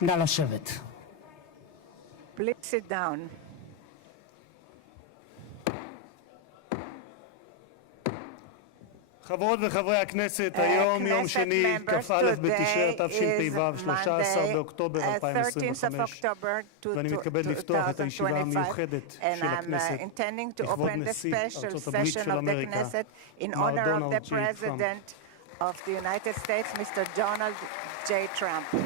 נא לשבת. Please sit down. חברות וחברי הכנסת, היום יום שני, כ"א בתשרי התשפ"ו, 13 באוקטובר 2025, ואני מתכבד לפתוח את הישיבה המיוחדת של הכנסת לכבוד נשיא ארצות הברית של אמריקה, מר דונלד ג'יי טראמפ. Of the United States, Mr. Donald J. Trump.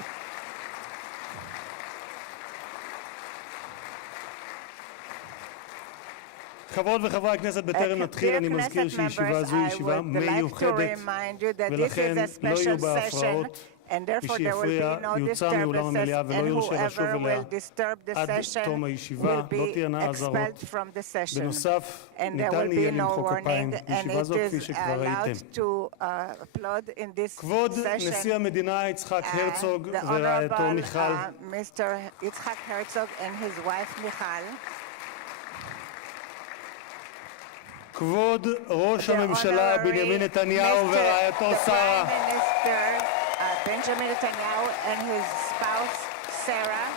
חברות וחברי הכנסת, בטרם נתחיל אני מזכיר שישיבה זו היא ישיבה מיוחדת ולכן לא יהיו בה הפרעות. מי שיפריע יוצא מאולם המליאה ולא יורשה לשוב אליה עד תום הישיבה, לא תהיינה אזהרות. בנוסף, ניתן יהיה למחוא כפיים בישיבה זו כפי שכבר ראיתם. כבוד נשיא המדינה יצחק הרצוג ורעייתו מיכל, כבוד ראש הממשלה בנימין נתניהו ורעייתו שרה, Benjamin Netanyahu and his spouse Sarah,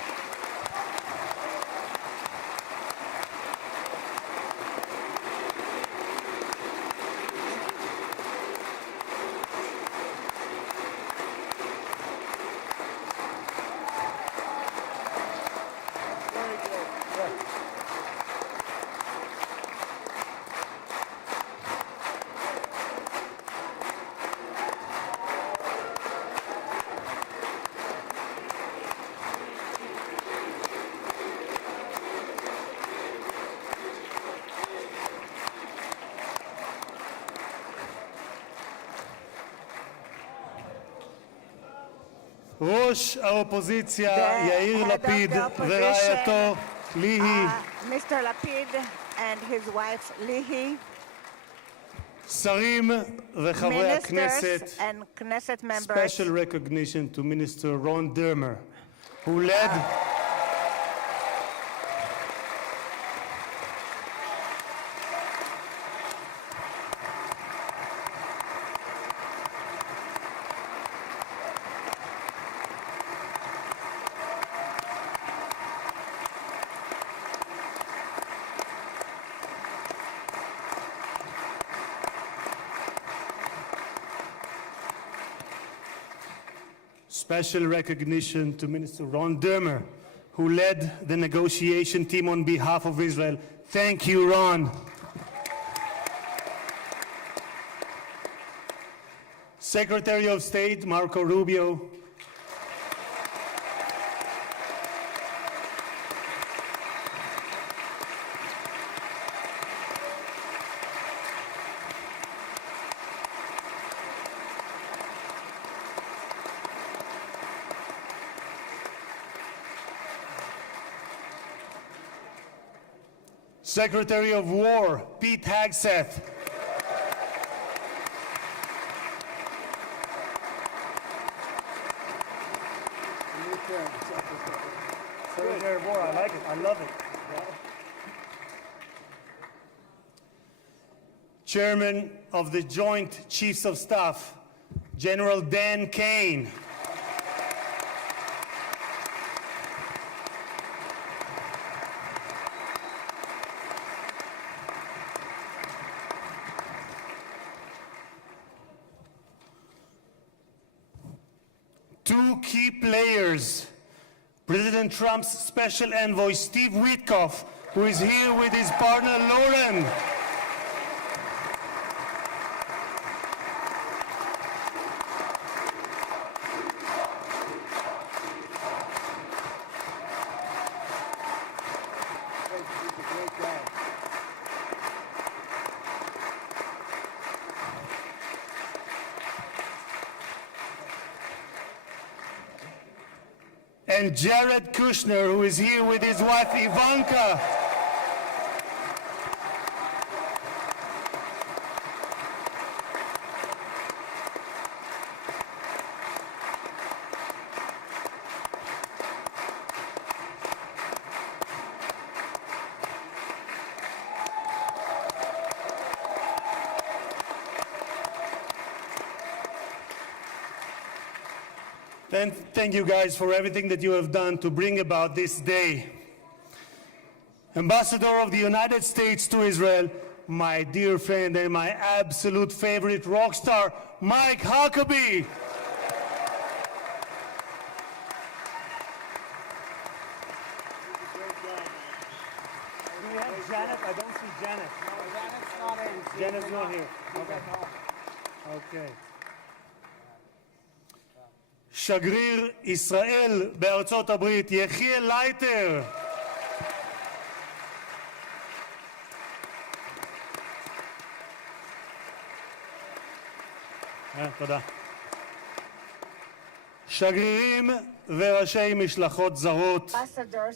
ראש האופוזיציה יאיר לפיד ורעייתו ליהי, Mr. Lapid and his wife Lihi, שרים וחברי הכנסת, ministers and Knesset members. special recognition to Minister Ron Dermer, who led special recognition to Minister Ron Dermer, who led the negotiation team on behalf of Israel. Thank you, Ron. Secretary of State Marco Rubio, Secretary of War Pete Hegseth, Secretary of War, I like it, I love it. Chairman of the Joint Chiefs of Staff General Dan Kane, two key players, President Trump's special envoy Steve Witkoff, who is here with his partner Lauren, and Jared Kushner, who is here with his wife Ivanka. Thank you guys for everything that you have done to bring about this day. Ambassador of the United States to Israel, my dear friend and my absolute favorite rock star, Mike Huckabee. Do we have Janet? I don't see Janet. Janet's not in. Janet's not here. Okay. שגריר ישראל בארצות הברית, יחיאל לייטר. תודה. שגרירים וראשי משלחות זרות,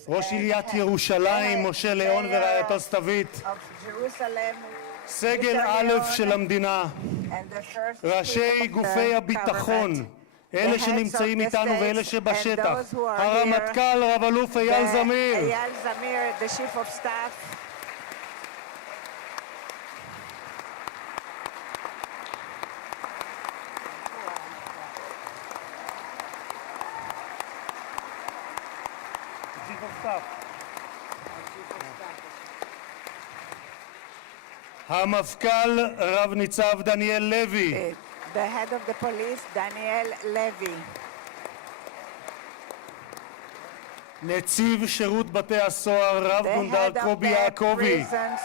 ראש עיריית ירושלים משה ליאון ורעייתו סתווית, Of Jerusalem, סגל א' של המדינה, and the first ראשי chief of גופי the הביטחון, government, אלה the heads שנמצאים of the איתנו states, ואלה שבשטח, and those who are הרמטכ"ל רב אלוף אייל זמיר, Eyal Zamir, the chief of staff, Chief of Staff. המפכ"ל רב ניצב דניאל לוי, the head of the police, Daniel Levy, נציב שירות בתי הסוהר רב the גונדר head of קובי the יעקבי, prisons,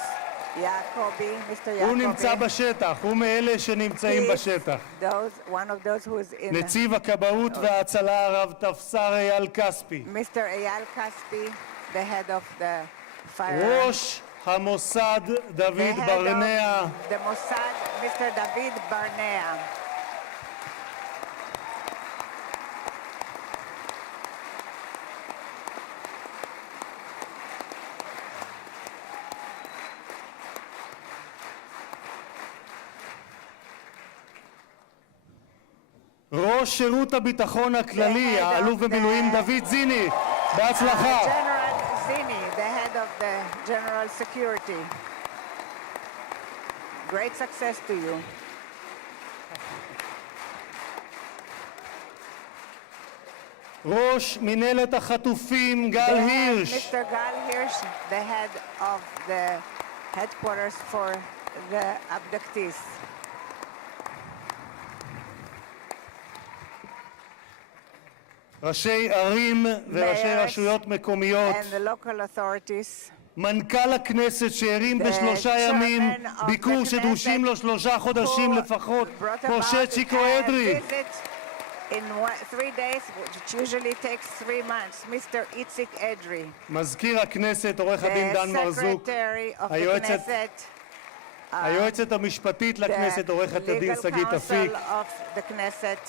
Mr. הוא נמצא Yacobi. בשטח, הוא מאלה שנמצאים He is בשטח. one of those who is in נציב הכבאות וההצלה הרב תפסר אייל כספי, Mr. Eyal Kaspi, the head of the fire. ראש המוסד the דוד head ברנע, of the Mossad, Mr. David Barnea. ראש שירות הביטחון הכללי, The head of האלוף במילואים the- דוד זיני, בהצלחה. General Zini, the head of the General Security. Great success to you. ראש מנהלת החטופים גל הירש, Mr. Gal Hirsch, the head of the headquarters for the abductees. ראשי ערים וראשי Mayors רשויות מקומיות, and the local authorities. מנכ"ל הכנסת שהרים The בשלושה ימים chairman of ביקור the שדרושים לו 3 חודשים who לפחות, brought משה about צ'יקו a אדרי, visit in 3 days, which usually takes 3 months, Mr. Itzik Edry, מזכיר הכנסת עורך הדין דן the מרזוק, secretary of the היועצת- Knesset, היועצת המשפטית לכנסת עורכת הדין legal שגית אפיק, counsel of the Knesset,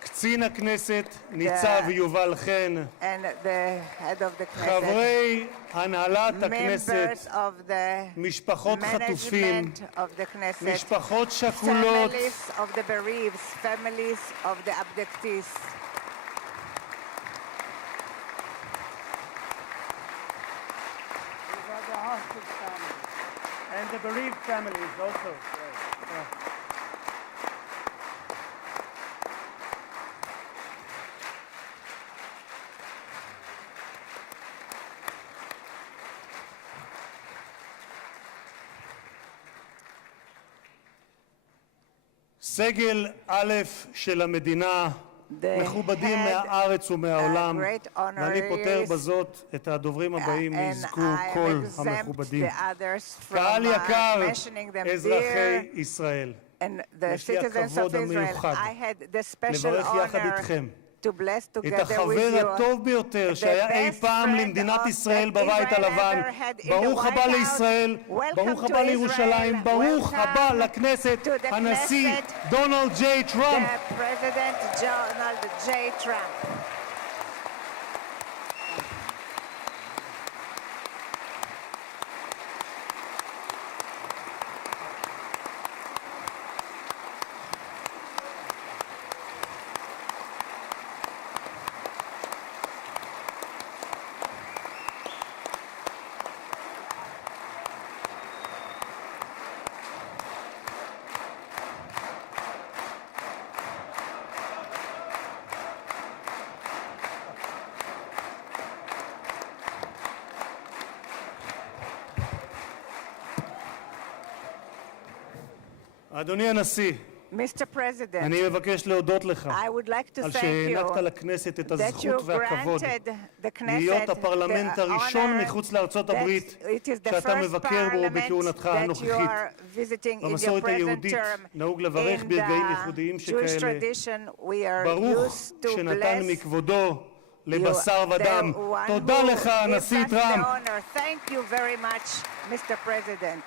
קצין הכנסת ניצב יובל חן, and the head of the Knesset, חברי הנהלת הכנסת, members of the משפחות חטופים, management of the Knesset, משפחות שכולות, families of the bereaved, families of the abductees. These are the hostage families. And the bereaved families also. סגל א' של המדינה, The מכובדים head, מהארץ ומהעולם, great ואני פותר honorees, בזאת את הדוברים הבאים, and יזכו I כל exempt המכובדים. the others from קהל יקר, mentioning them אזרחי dear, ישראל, and the יש לי citizens of הכבוד Israel. המיוחד I had the special לברך יחד honor איתכם to bless את together with החבר you הטוב ביותר the שהיה אי best פעם friend למדינת of ישראל that בבית Israel הלבן. ever had in the ברוך White הבא House. לישראל, Welcome ברוך to הבא לירושלים, Israel. ברוך Welcome הבא לכנסת, to the הנשיא Knesset, דונלד ג'יי טראמפ. the President Donald J. Trump. אדוני הנשיא, Mr. President, אני מבקש להודות לך I would like to על thank שהענקת you לכנסת את that הזכות you והכבוד granted the להיות Knesset הפרלמנט the הראשון honor מחוץ לארצות that הברית it is the שאתה first מבקר בו parliament בכהונתך that you הנוכחית. are visiting in your במסורת present היהודית term. נהוג לברך In ברגעים the ייחודיים Jewish שכאלה. tradition, we are ברוך used to שנתן bless מכבודו you, לבשר the ודם. one תודה who לך, gives הנשיא us the טראמפ. honor. Thank you very much, Mr. President,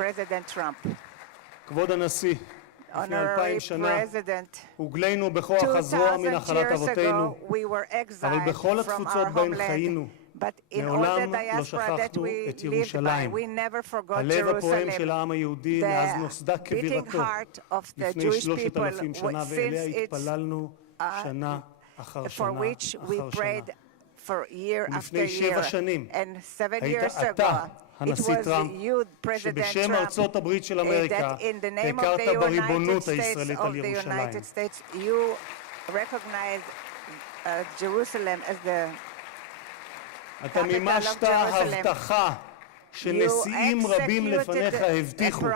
President Trump. כבוד הנשיא, לפני 2000 Honorary שנה President, הוגלינו בכוח הזרוע 2,000 מנחלת years אבותינו, ago, we were אבל exiled בכל from התפוצות our בהן homeland. חיינו, But in all the מעולם לא diaspora that שכחנו we את lived by, ירושלים. we never forgot הלב הפועם של Jerusalem. העם היהודי מאז The נוסדה beating כבירתו heart of the לפני Jewish 3,000 people, שנה, ואליה since it's התפללנו שנה אחר for שנה which we אחר שנה. prayed for year after לפני year. 7 שנים And 7 היית years אתה, ago, it הנשיא was טראמפ, you, President שבשם Trump, ארצות הברית של אמריקה that in the name of הכרת the United בריבונות States הישראלית על of the ירושלים. United States, you recognized Jerusalem as the אתה capital of מימשת Jerusalem. הבטחה שנשיאים רבים לפניך הבטיחו,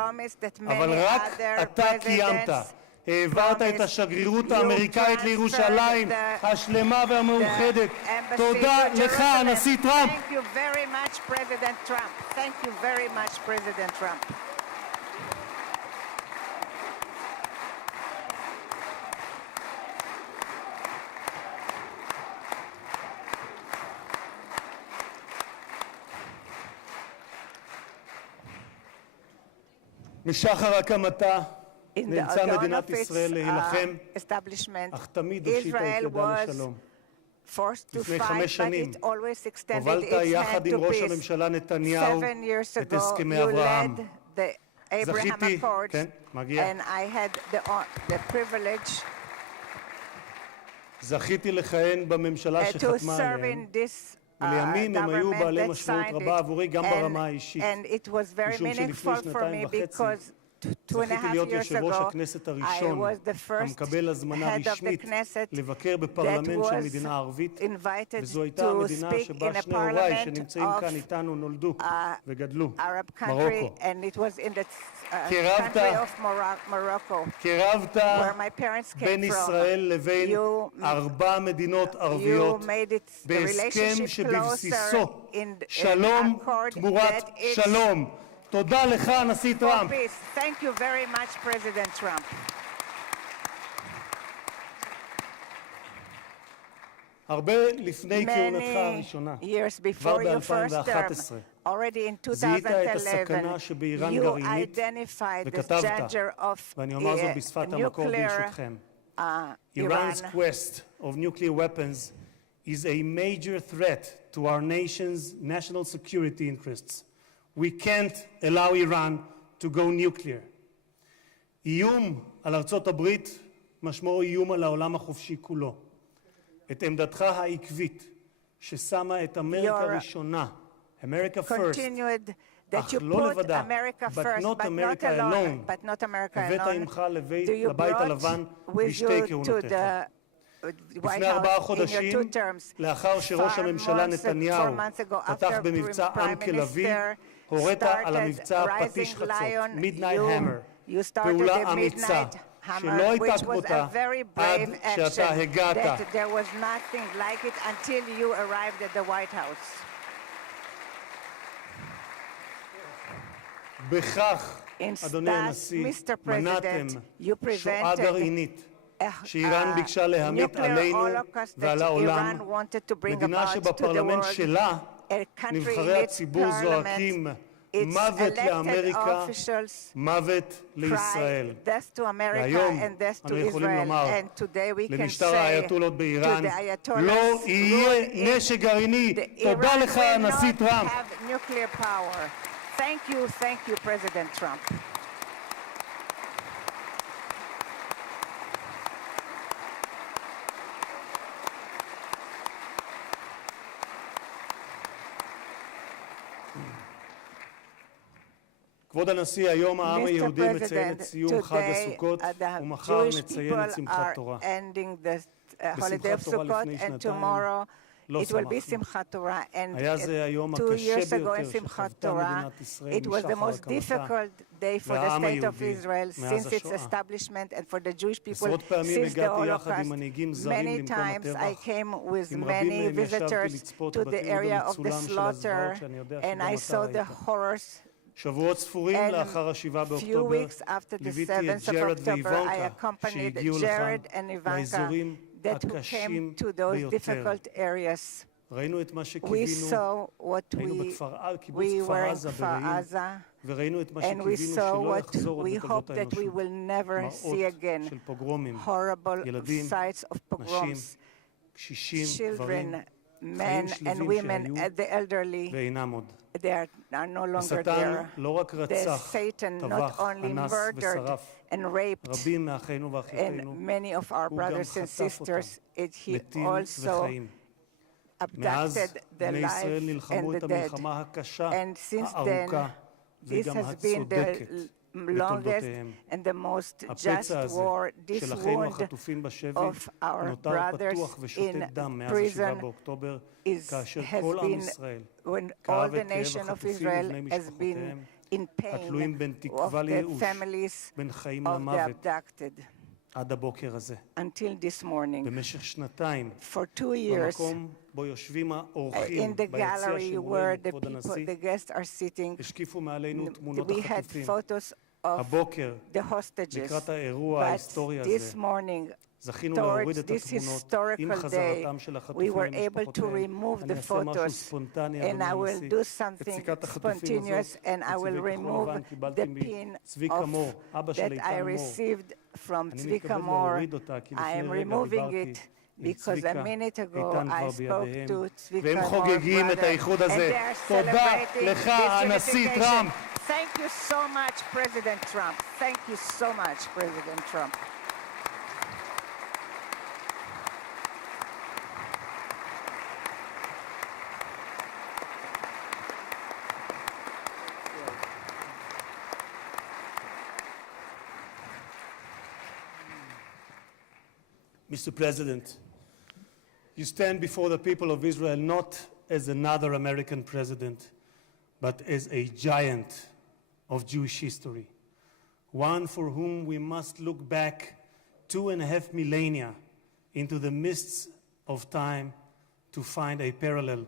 אבל רק אתה קיימת. העברת את השגרירות האמריקאית לירושלים השלמה והמאוחדת. תודה לך, הנשיא טראמפ. Thank you very much, President Trump. Thank you very much, President Trump. משחר הקמתה In the נאלצה dawn מדינת of its ישראל להילחם, establishment, אך תמיד הושיטה את Israel ידה was לשלום. forced to לפני fight, 5 but שנים it always extended הובלת its יחד hand עם to ראש peace. הממשלה נתניהו 7 years את ago, הסכמי you אברהם. led the Abraham זכיתי, Accords, כן, מגיע. and I had the privilege זכיתי לכהן בממשלה to שחתמה serve עליהם. in this ולימים הם היו government בעלי that משמעות signed רבה עבורי גם ברמה and האישית. it was very משום שלפני meaningful for 2.5 me because 2.5 זכיתי להיות years יושב ראש ago, הכנסת I הראשון was the first המקבל הזמנה head of the רשמית Knesset לבקר that בפרלמנט של was מדינה ערבית, invited וזו הייתה to המדינה speak שבה in a שני הוריי parliament שנמצאים כאן of איתנו נולדו וגדלו, Arab country, מרוקו. and it was in the קירבת- country of Morocco, קירבת where my parents בין came ישראל from. לבין You- 4 מדינות ערביות You made it the בהסכם relationship שבבסיסו closer in שלום accord תמורת that it's שלום. תודה לך, הנשיא for טראמפ. peace. Thank you very much, President Trump. הרבה לפני כהונתך הראשונה, Many years כבר before your first term, ב-2011, already in זיהית את 2011, הסכנה שבאיראן you גרעינית, identified the וכתבת, danger of ואני אומר זאת בשפת המקור nuclear ברשותכם. Iran. Iran's quest of nuclear weapons is a major threat to our nation's national security interests. We can't allow Iran to go nuclear. איום על ארצות הברית משמעו איום על העולם החופשי כולו. את עמדתך העקבית ששמה את אמריקה ראשונה, America first, Continued that אך you לא put לבדה, America but first, not but not America alone, alone. but not America הבאת alone. עמך Do you לבית brought הלבן with בשתי you to כהונותיך. the White לפני 4 House in your חודשים, 2 terms? לאחר שראש הממשלה 4 נתניהו months ago, פתח after במבצע Prime עם תל אביב, Minister הורית על started המבצע Rising פטיש חצות, Lion, Midnight Hammer, you started פעולה the אמיצה, Midnight שלא Hammer, הייתה which was כמותה a very עד brave שאתה action, הגעת. that there was nothing like it until you arrived at the White House. בכך, In אדוני that, הנשיא, Mr. מנעתם President, you שואה prevented גרעינית שאיראן ביקשה להמיט nuclear עלינו holocaust ועל that העולם, Iran wanted to bring מדינה about to the שבפרלמנט world. שלה A country נבחרי in its הציבור זועקים its מוות elected לאמריקה, officials מוות לישראל. cry death to America והיום and death to אנו יכולים Israel. לומר And today we can למשטר say האייתולות באיראן, to the Ayatollahs לא יהיה ruled in נשק גרעיני. תודה Iran לך, will הנשיא not טראמפ. have nuclear power. Thank you, President Trump. כבוד הנשיא, היום העם Mr. היהודי מציין את President, סיום חג today הסוכות the ומחר Jewish נציין את people שמחת are תורה. ending the holiday of בשמחת תורה Sukkot, לפני and שנתיים tomorrow לא it will be שמחנו. Simchat Torah, and היה זה היום 2 הקשה years ago in ביותר Simchat שחוותה Torah, מדינת ישראל it was the משחר most הקמתה difficult day for the והעם state of היהודי Israel מאז since its השואה. establishment and for the Jewish people עשרות פעמים since the הגעתי יחד עם Holocaust. מנהיגים זרים Many למקום times I הטבח. came with עם many רבים מהם ישבתי visitors לצפות to the בתיעוד area of the המצולם של slaughter, הזוועות שאני יודע and שגם I אתה saw the ראית. horrors. שבועות ספורים And לאחר ה-7 few באוקטובר weeks after the ליוויתי את 7th of ג'רד October, I ואיוונקה accompanied שהגיעו לכאן Jared and Ivanka לאזורים that who הקשים came to those ביותר. difficult areas. ראינו את מה We שקיווינו, saw what היינו קיבוץ we כפר were in עזה Kfar ברעים, Aza, וראינו את מה and we שקיווינו saw שלא what יחזור עוד we בתולדות hope that we האנושות. will never see מראות again. של פוגרומים, Horrible ילדים, sites of נשים, pogroms, קשישים, גברים, children, men and שלווים women, שהיו and the elderly. ואינם עוד. They are no longer השטן there. לא רק The רצח, Satan not טבח, only אנס murdered ושרף and raped רבים מאחינו ואחיותינו, and many of our הוא גם brothers and חטף אותם, sisters, he מתים also וחיים. מאז abducted the בני ישראל life נלחמו and את the dead. המלחמה הקשה, And since then, הארוכה this וגם has been הצודקת the longest בתולדותיהם. and the most just הפצע הזה war, this של אחינו wound החטופים בשבי of our נותר brothers פתוח ושותת in דם מאז prison ה-7 באוקטובר, כאשר has כל עם been ישראל when all כאב the את כאב nation of החטופים Israel ובני has been משפחותיהם, in התלויים pain בין of תקווה the לייאוש, families בין חיים of the למוות, abducted עד הבוקר הזה. until this morning. במשך שנתיים, For 2 years, במקום בו יושבים in האורחים the ביציע gallery where שמולנו, the כבוד people, הנשיא, the guests are sitting, השקיפו מעלינו תמונות we had החטופים. photos of הבוקר, the hostages. לקראת האירוע But ההיסטורי this הזה, morning, זכינו להוריד towards את this התמונות עם historical day, חזרתם של we החטופים were able to למשפחותיהם. remove אני the אעשה משהו photos, ספונטני, and I אדוני will הנשיא. do את something סיכת החטופים spontaneous, הזאת, and I will מצבעי כחול remove לבן, קיבלתי the pin מצביקה of מור, אבא של that I איתן מור. received from אני Tzvika מתכבד Mor. להוריד אותה, כי I לפני am רגע removing דיברתי it עם because a צביקה, minute ago איתן I כבר spoke בידיהם, to Tzvika והם Mor חוגגים את brother, האיחוד and הזה. they are תודה celebrating לך, this הנשיא unification. טראמפ. Thank you so much, President Trump. Thank you so much, President Trump. Mr. President, you stand before the people of Israel not as another American president, but as a giant of Jewish history, one for whom we must look back 2.5 millennia into the mists of time to find a parallel,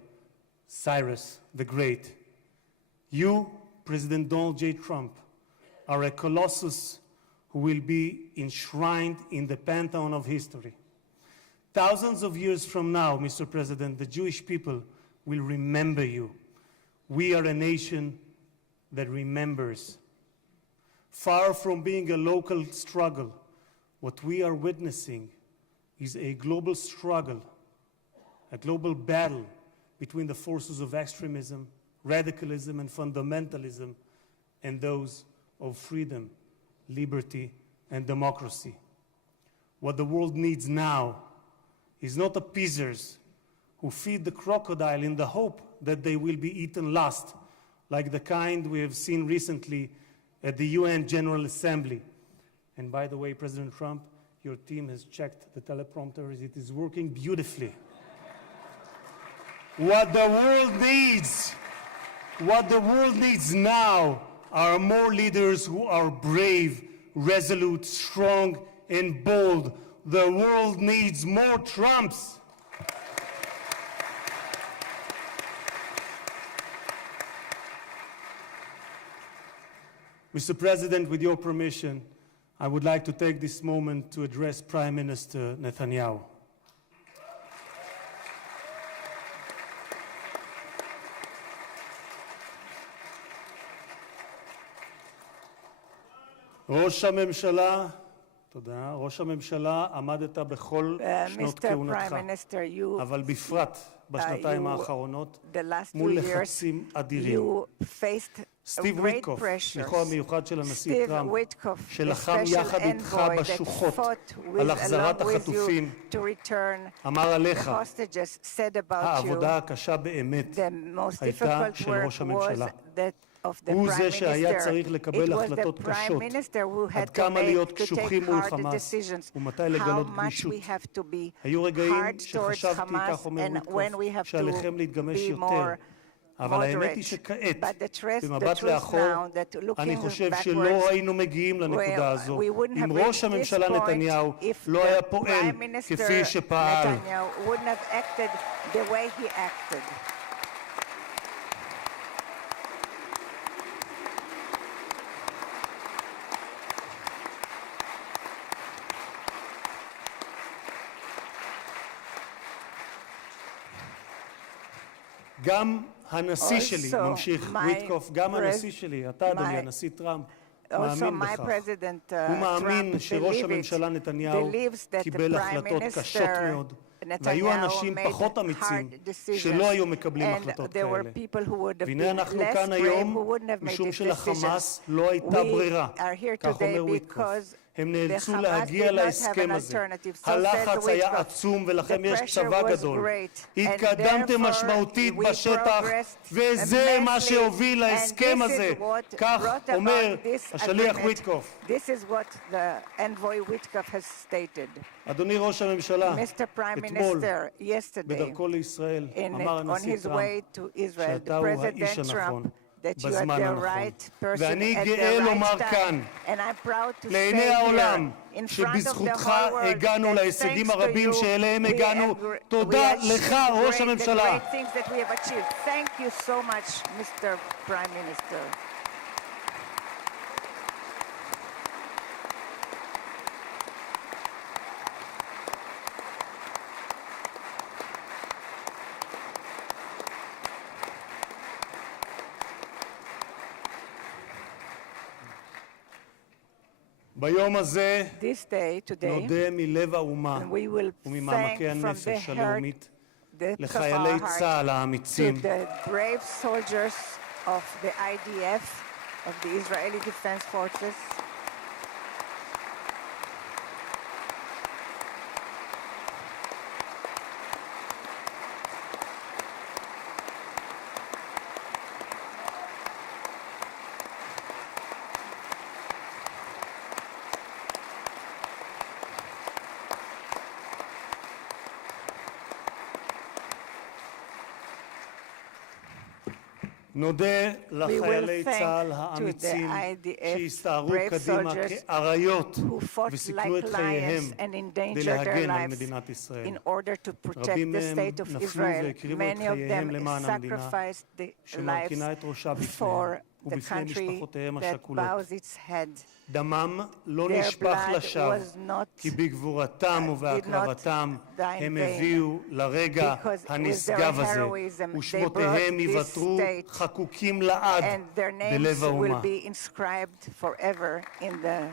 Cyrus the Great. You, President Donald J. Trump, are a colossus who will be enshrined in the pantheon of history. Thousands of years from now, Mr. President, the Jewish people will remember you. We are a nation that remembers. Far from being a local struggle, what we are witnessing is a global struggle, a global battle between the forces of extremism, radicalism, and fundamentalism, and those of freedom, liberty, and democracy. What the world needs now is not appeasers who feed the crocodile in the hope that they will be eaten last, like the kind we have seen recently at the UN General Assembly. And by the way, President Trump, your team has checked the teleprompter. It is working beautifully. What the world needs now are more leaders who are brave, resolute, strong, and bold. The world needs more Trumps. Mr. President, with your permission, I would like to take this moment to address Prime Minister Netanyahu. ראש הממשלה, תודה, ראש הממשלה עמדת בכל שנות כהונתך, אבל בפרט בשנתיים האחרונות, מול לחצים אדירים. סטיב וויטקוף, שליחו המיוחד של הנשיא טראמפ, שלחם יחד איתך בשוחות על החזרת החטופים, אמר עליך, העבודה הקשה באמת הייתה של ראש הממשלה. of the הוא prime זה שהיה minister. צריך It לקבל was the החלטות prime קשות, minister who עד had to כמה להיות take קשוחים מול hard חמאס, decisions, ומתי how לגלות much גמישות. we have to be היו רגעים hard towards שחשבתי, Hamas, כך אומר and ויטקוף, when we have שעליכם to להתגמש be יותר. more אבל האמת היא moderate. שכעת, But the במבט truth לאחור, now that אני looking חושב backwards, שלא היינו מגיעים לנקודה הזו, we wouldn't אם have ראש reached this הממשלה point נתניהו if לא the היה פועל Prime Minister כפי שפעל. Netanyahu wouldn't have acted the way he acted. גם הנשיא שלי, Also, ממשיך ויטקוף, גם הנשיא שלי, אתה אדוני, הנשיא טראמפ, מאמין my בכך. president, הוא מאמין Trump, שראש believes הממשלה נתניהו that the קיבל Prime החלטות קשות Minister מאוד, Netanyahu והיו אנשים made פחות hard אמיצים decisions, שלא היו מקבלים and החלטות there were כאלה. people who would have והנה been אנחנו less כאן brave, היום, who wouldn't have made משום these שלחמאס decisions. לא הייתה We ברירה, are here כך today אומר ויטקוף. because הם the נאלצו Hamas להגיע did not have להסכם an הזה. alternative. So הלחץ said היה Witkov. עצום ולכם The יש pressure צבא was גדול. great, התקדמתם and therefore משמעותית we בשטח, progressed וזה מה immensely, שהוביל and להסכם this הזה. is what כך brought אומר about this השליח agreement. ויטקוף. This is what the envoy Witkov has stated. אדוני ראש הממשלה, Mr. Prime אתמול, Minister, yesterday, בדרכו לישראל, אמר on הנשיא his טראמפ, way to Israel, שאתה the הוא האיש President הנכון, Trump, that you are בזמן the הנכון. right person ואני at גאה the לומר right כאן, time. And I'm proud to say לעיני העולם, here, in front of the שבזכותך whole world, הגענו that להישגים thanks to הרבים you, שאליהם we הגענו. agree- תודה we achieved לך, ראש the הממשלה. great things that we have achieved. Thank you so much, Mr. Prime Minister. ביום הזה This day, today, נודה מלב האומה and we will וממעמקי thank from the הנפש heart הלאומית depth of לחיילי our heart צה"ל to האמיצים, the brave soldiers of the IDF, of the Israeli Defense Forces, נודה לחיילי thank צה"ל to the האמיצים IDF שהסתערו brave קדימה soldiers כאריות who fought וסיכנו את like חייהם lions and כדי endangered their להגן על lives מדינת ישראל. in order to protect רבים the מהם state of נפלו Israel. והקריבו את Many of חייהם them למען המדינה, sacrificed their שמרכינה lives את ראשה for בפניהם the ובפני country משפחותיהם that השכולות. bows its head. דמם לא Their נשפך blood לשווא, was not- כי בגבורתם did ובהקרבתם not die in הם vain. הביאו לרגע Because with הנשגב their הזה, heroism, they ושמותיהם brought this ייוותרו state, חקוקים לעד and their names בלב האומה. will be inscribed forever in the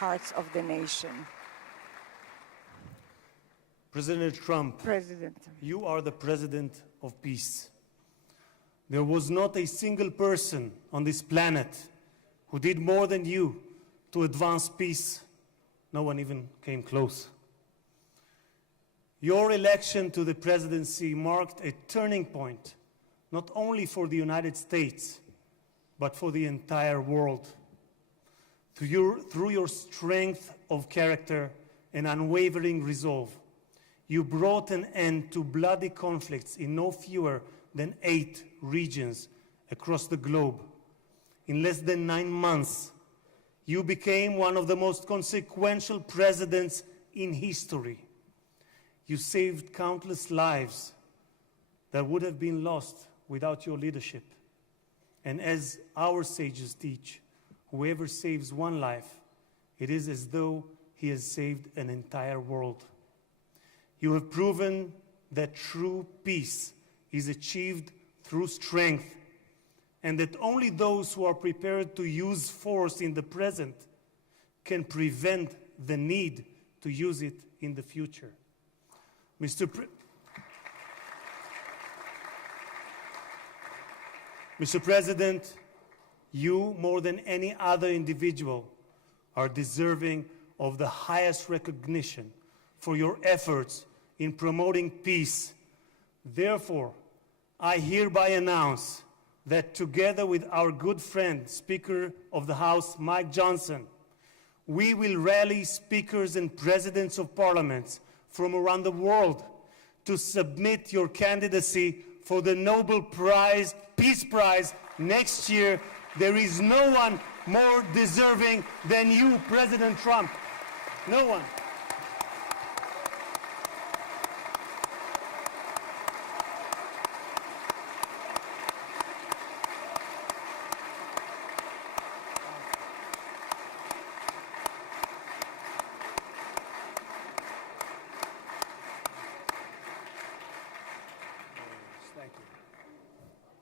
hearts of the nation. President Trump, President, you are the president of peace. There was not a single person on this planet who did more than you to advance peace. No one even came close. Your election to the presidency marked a turning point, not only for the United States, but for the entire world. Through your strength of character and unwavering resolve, you brought an end to bloody conflicts in no fewer than 8 regions across the globe. In less than 9 months, you became one of the most consequential presidents in history. You saved countless lives that would have been lost without your leadership. And as our sages teach, whoever saves one life, it is as though he has saved an entire world. You have proven that true peace is achieved through strength, and that only those who are prepared to use force in the present can prevent the need to use it in the future. Mr. President, you, more than any other individual, are deserving of the highest recognition for your efforts in promoting peace. Therefore, I hereby announce that together with our good friend, Speaker of the House, Mike Johnson, we will rally speakers and presidents of parliaments from around the world to submit your candidacy for the Nobel Prize, Peace Prize next year. There is no one more deserving than you, President Trump. No one.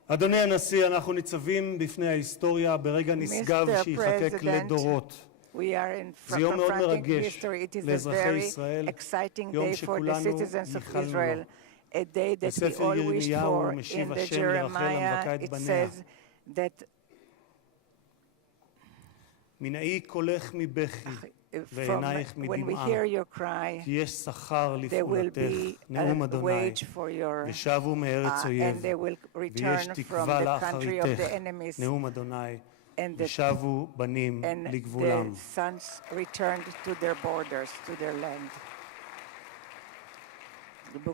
אדוני הנשיא, אנחנו ניצבים בפני ההיסטוריה ברגע נשגב שיחקק לדורות. זה יום מאוד מרגש לאזרחי ישראל, יום שכולנו ייחלנו לו. בספר ירמיהו משיב השם לרחל המבכה את בניה. מנעי קולך מבכי ועינייך מדמעה, כי יש שכר לפעולתך, נאום אדוני, ושבו מארץ אויב, ויש תקווה לאחריתך, נאום אדוני, ושבו בנים לגבולם.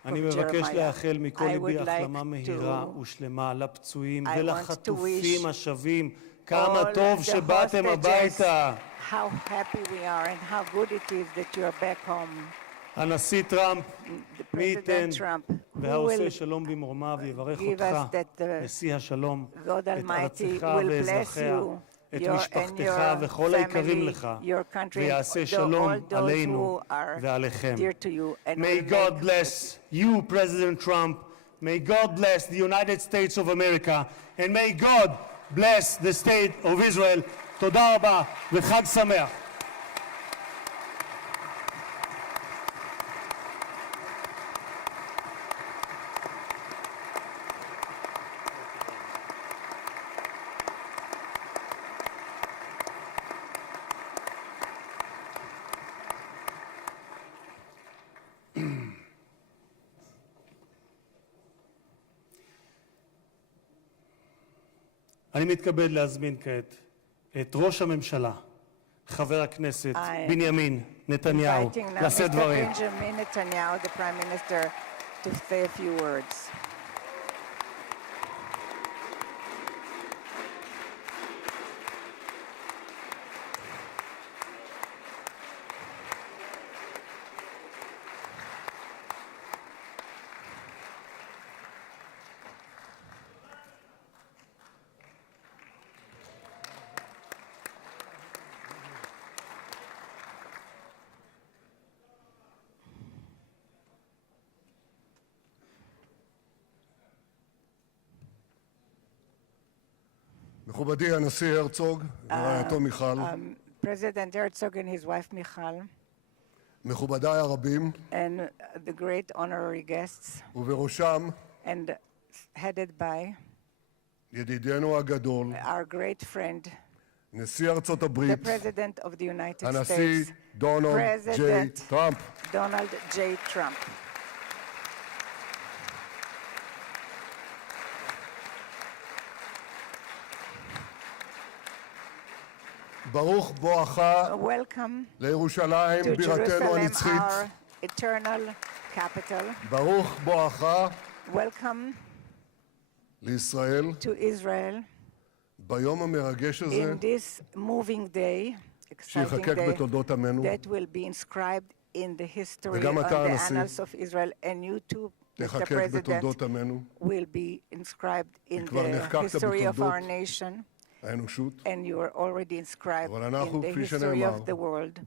אני מבקש לאחל מכל ליבי החלמה מהירה ושלמה לפצועים ולחטופים השבים. כמה טוב שבאתם הביתה. How happy we are and how good it is that you are back home. הנשיא טראמפ, מי ייתן והעושה שלום במרומיו יברך אותך, נשיא השלום, את ארצך ואזרחיה, את משפחתך וכל היקרים לך, ויעשה שלום עלינו ועליכם. May God bless you, President Trump. May God bless the United States of America. And may God bless the state of Israel. תודה רבה וחג שמח. אני מתכבד להזמין כעת את ראש הממשלה, חבר הכנסת בנימין נתניהו, לשאת דברים. Benjamin Netanyahu, the Prime Minister, to say a few words. מכובדי הנשיא הרצוג ורעייתו מיכל, President Herzog and his wife Michal, מכובדיי הרבים, and the great honorary guests, ובראשם and headed by ידידנו הגדול, our great friend, נשיא ארצות the הברית, President of the United הנשיא States, דונלד ג'יי President טראמפ. Donald J. Trump. ברוך בואך Welcome לירושלים to בירתנו Jerusalem, הנצחית. our eternal capital. ברוך בואך Welcome לישראל to Israel ביום המרגש הזה in this moving day, exciting שיחקק day בתולדות עמנו. that will be inscribed in the history וגם on אתה, the הנשיא, annals of Israel, and you too, Mr. תחקק President, בתולדות עמנו, will be inscribed in כבר the נחקקת history of our בתולדות nation, האנושות. and you are already inscribed אבל אנחנו, in the כפי history שנאמר, of the world.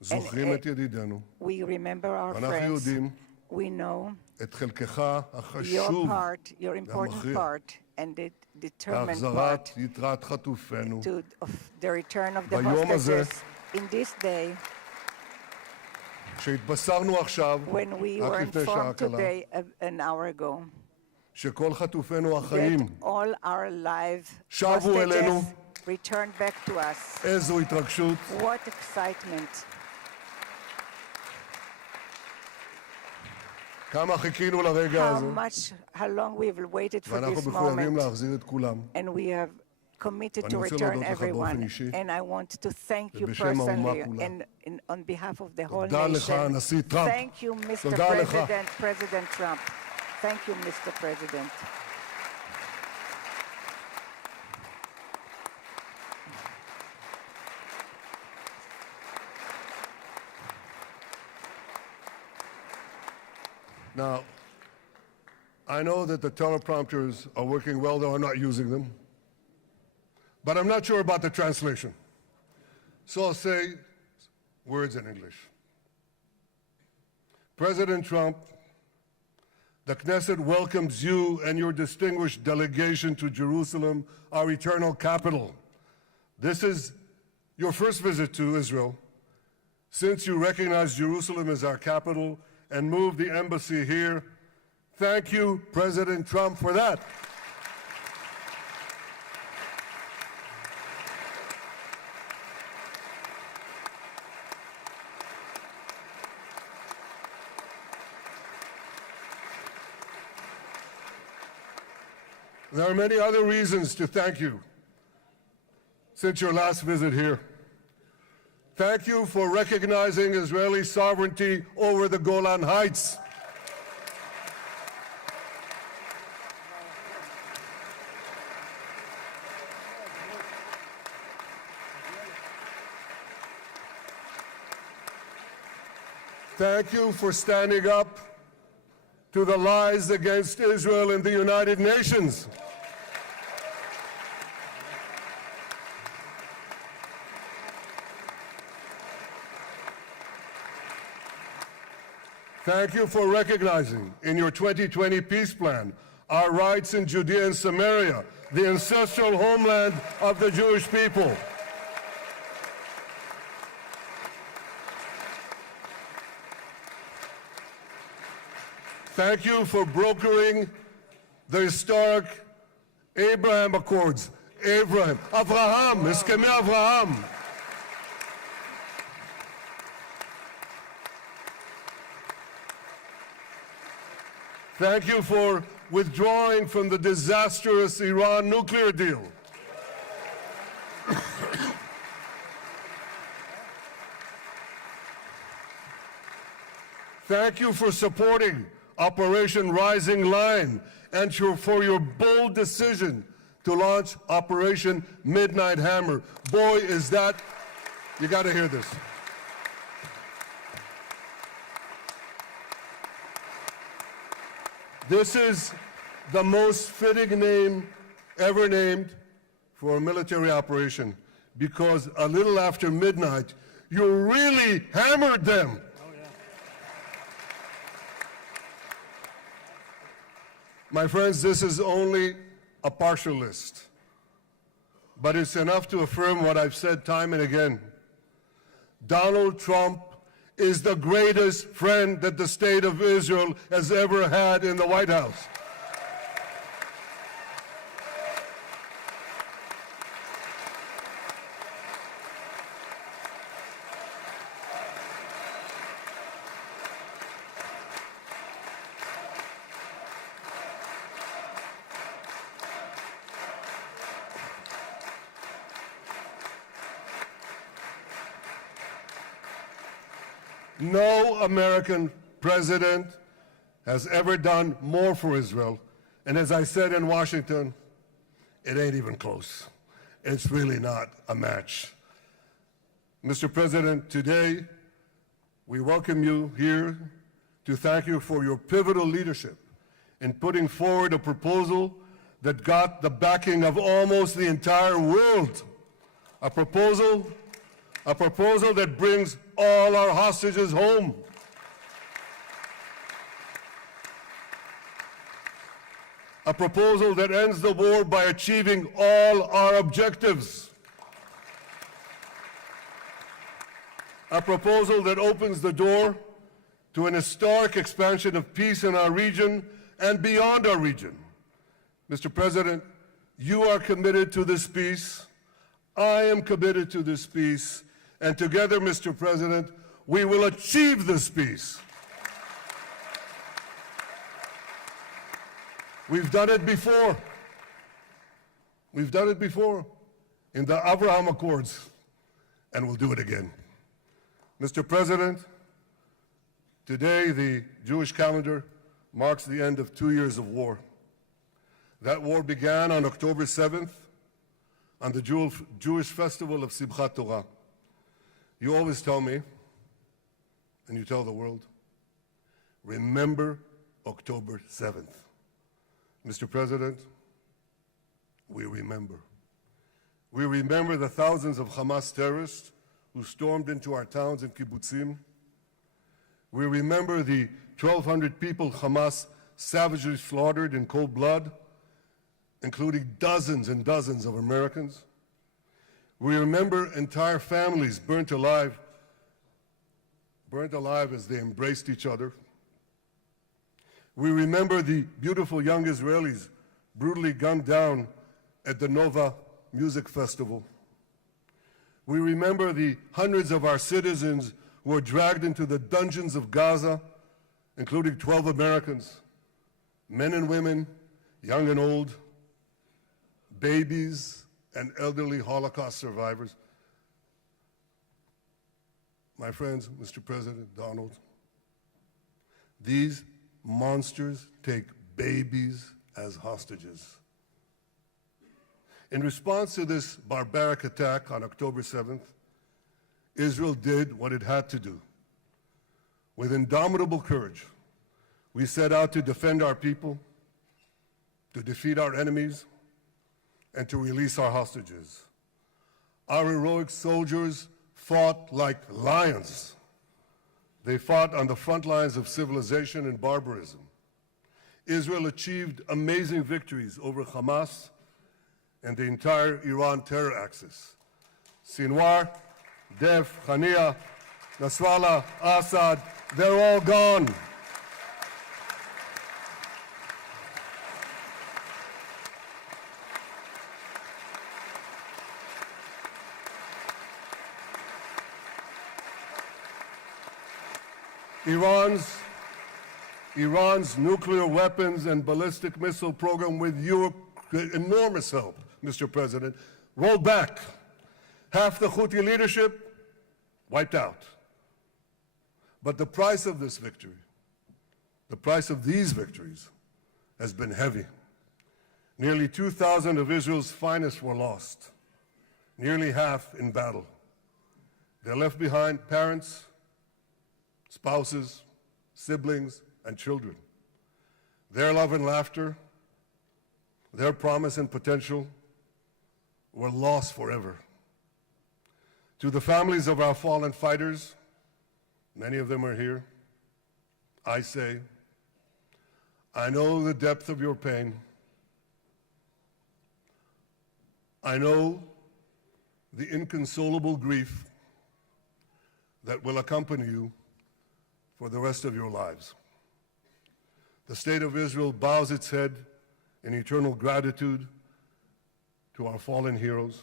זוכרים את ידידינו. We remember our אנחנו friends. יודעים We know את חלקך your החשוב part, your important והמכריע part, and the determined בהחזרת part יתרת חטופינו. of the return of the ביום הזה, hostages in this day, שהתבשרנו עכשיו, when we רק were לפני שעה informed קלה, today, an hour ago, שכל חטופינו that החיים all our live שבו אלינו. hostages returned back to us. איזו התרגשות. What excitement. כמה חיכינו לרגע הזה, how long we've waited for ואנחנו this מחויבים moment, להחזיר את כולם. and we have committed to ואני רוצה return להודות לך באופן everyone. אישי, And I want to thank you ובשם האומה personally כולה. and on behalf of the whole תודה לך, nation. הנשיא טראמפ. Thank you, Mr. תודה לך. President Trump. Thank you, Mr. President. Now, I know that the teleprompters are working well, though I'm not using them. But I'm not sure about the translation. So I'll say words in English. President Trump, the Knesset welcomes you and your distinguished delegation to Jerusalem, our eternal capital. This is your first visit to Israel since you recognize Jerusalem as our capital and moved the embassy here. Thank you, President Trump, for that. There are many other reasons to thank you since your last visit here. Thank you for recognizing Israeli sovereignty over the Golan Heights. Thank you for standing up to the lies against Israel in the United Nations. Thank you for recognizing in your 2020 peace plan our rights in Judea and Samaria, the ancestral homeland of the Jewish people. Thank you for brokering the historic Abraham Accords. Abraham, הסכמי אברהם. Thank you for withdrawing from the disastrous Iran nuclear deal. Thank you for supporting Operation Rising Lion and for your bold decision to launch Operation Midnight Hammer. Boy, is that, you got to hear this. This is the most fitting name ever named for a military operation, because a little after midnight, you really hammered them. My friends, this is only a partial list, but it's enough to affirm what I've said time and again. Donald Trump is the greatest friend that the state of Israel has ever had in the White House. No American president has ever done more for Israel. And as I said in Washington, it ain't even close. It's really not a match. Mr. President, today we welcome you here to thank you for your pivotal leadership in putting forward a proposal that got the backing of almost the entire world. A proposal that brings all our hostages home. A proposal that ends the war by achieving all our objectives. A proposal that opens the door to an historic expansion of peace in our region and beyond our region. Mr. President, you are committed to this peace. I am committed to this peace. And together, Mr. President, we will achieve this peace. We've done it before. We've done it before in the Abraham Accords, and we'll do it again. Mr. President, today the Jewish calendar marks the end of 2 years of war. That war began on October 7th, on the Jewish festival of Simchat Torah. You always tell me, and you tell the world, remember October 7th. Mr. President, we remember. We remember the thousands of Hamas terrorists who stormed into our towns and kibbutzim. We remember the 1,200 people Hamas savagely slaughtered in cold blood, including dozens and dozens of Americans. We remember entire families burnt alive as they embraced each other. We remember the beautiful young Israelis brutally gunned down at the Nova Music Festival. We remember the hundreds of our citizens who were dragged into the dungeons of Gaza, including 12 Americans, men and women, young and old, babies and elderly Holocaust survivors. My friends, Mr. President, Donald, these monsters take babies as hostages. In response to this barbaric attack on October 7th, Israel did what it had to do. With indomitable courage, we set out to defend our people, to defeat our enemies, and to release our hostages. Our heroic soldiers fought like lions. They fought on the front lines of civilization and barbarism. Israel achieved amazing victories over Hamas and the entire Iran terror axis. Sinwar, Def, Hania, Nasrallah, Assad, they're all gone. Iran's nuclear weapons and ballistic missile program, with your enormous help, Mr. President, rolled back. Half the Houthi leadership wiped out. But the price of this victory, the price of these victories, has been heavy. Nearly 2,000 of Israel's finest were lost, nearly half in battle. They left behind parents, spouses, siblings, and children. Their love and laughter, their promise and potential were lost forever. To the families of our fallen fighters, many of them are here, I say, I know the depth of your pain. I know the inconsolable grief that will accompany you for the rest of your lives. The state of Israel bows its head in eternal gratitude to our fallen heroes.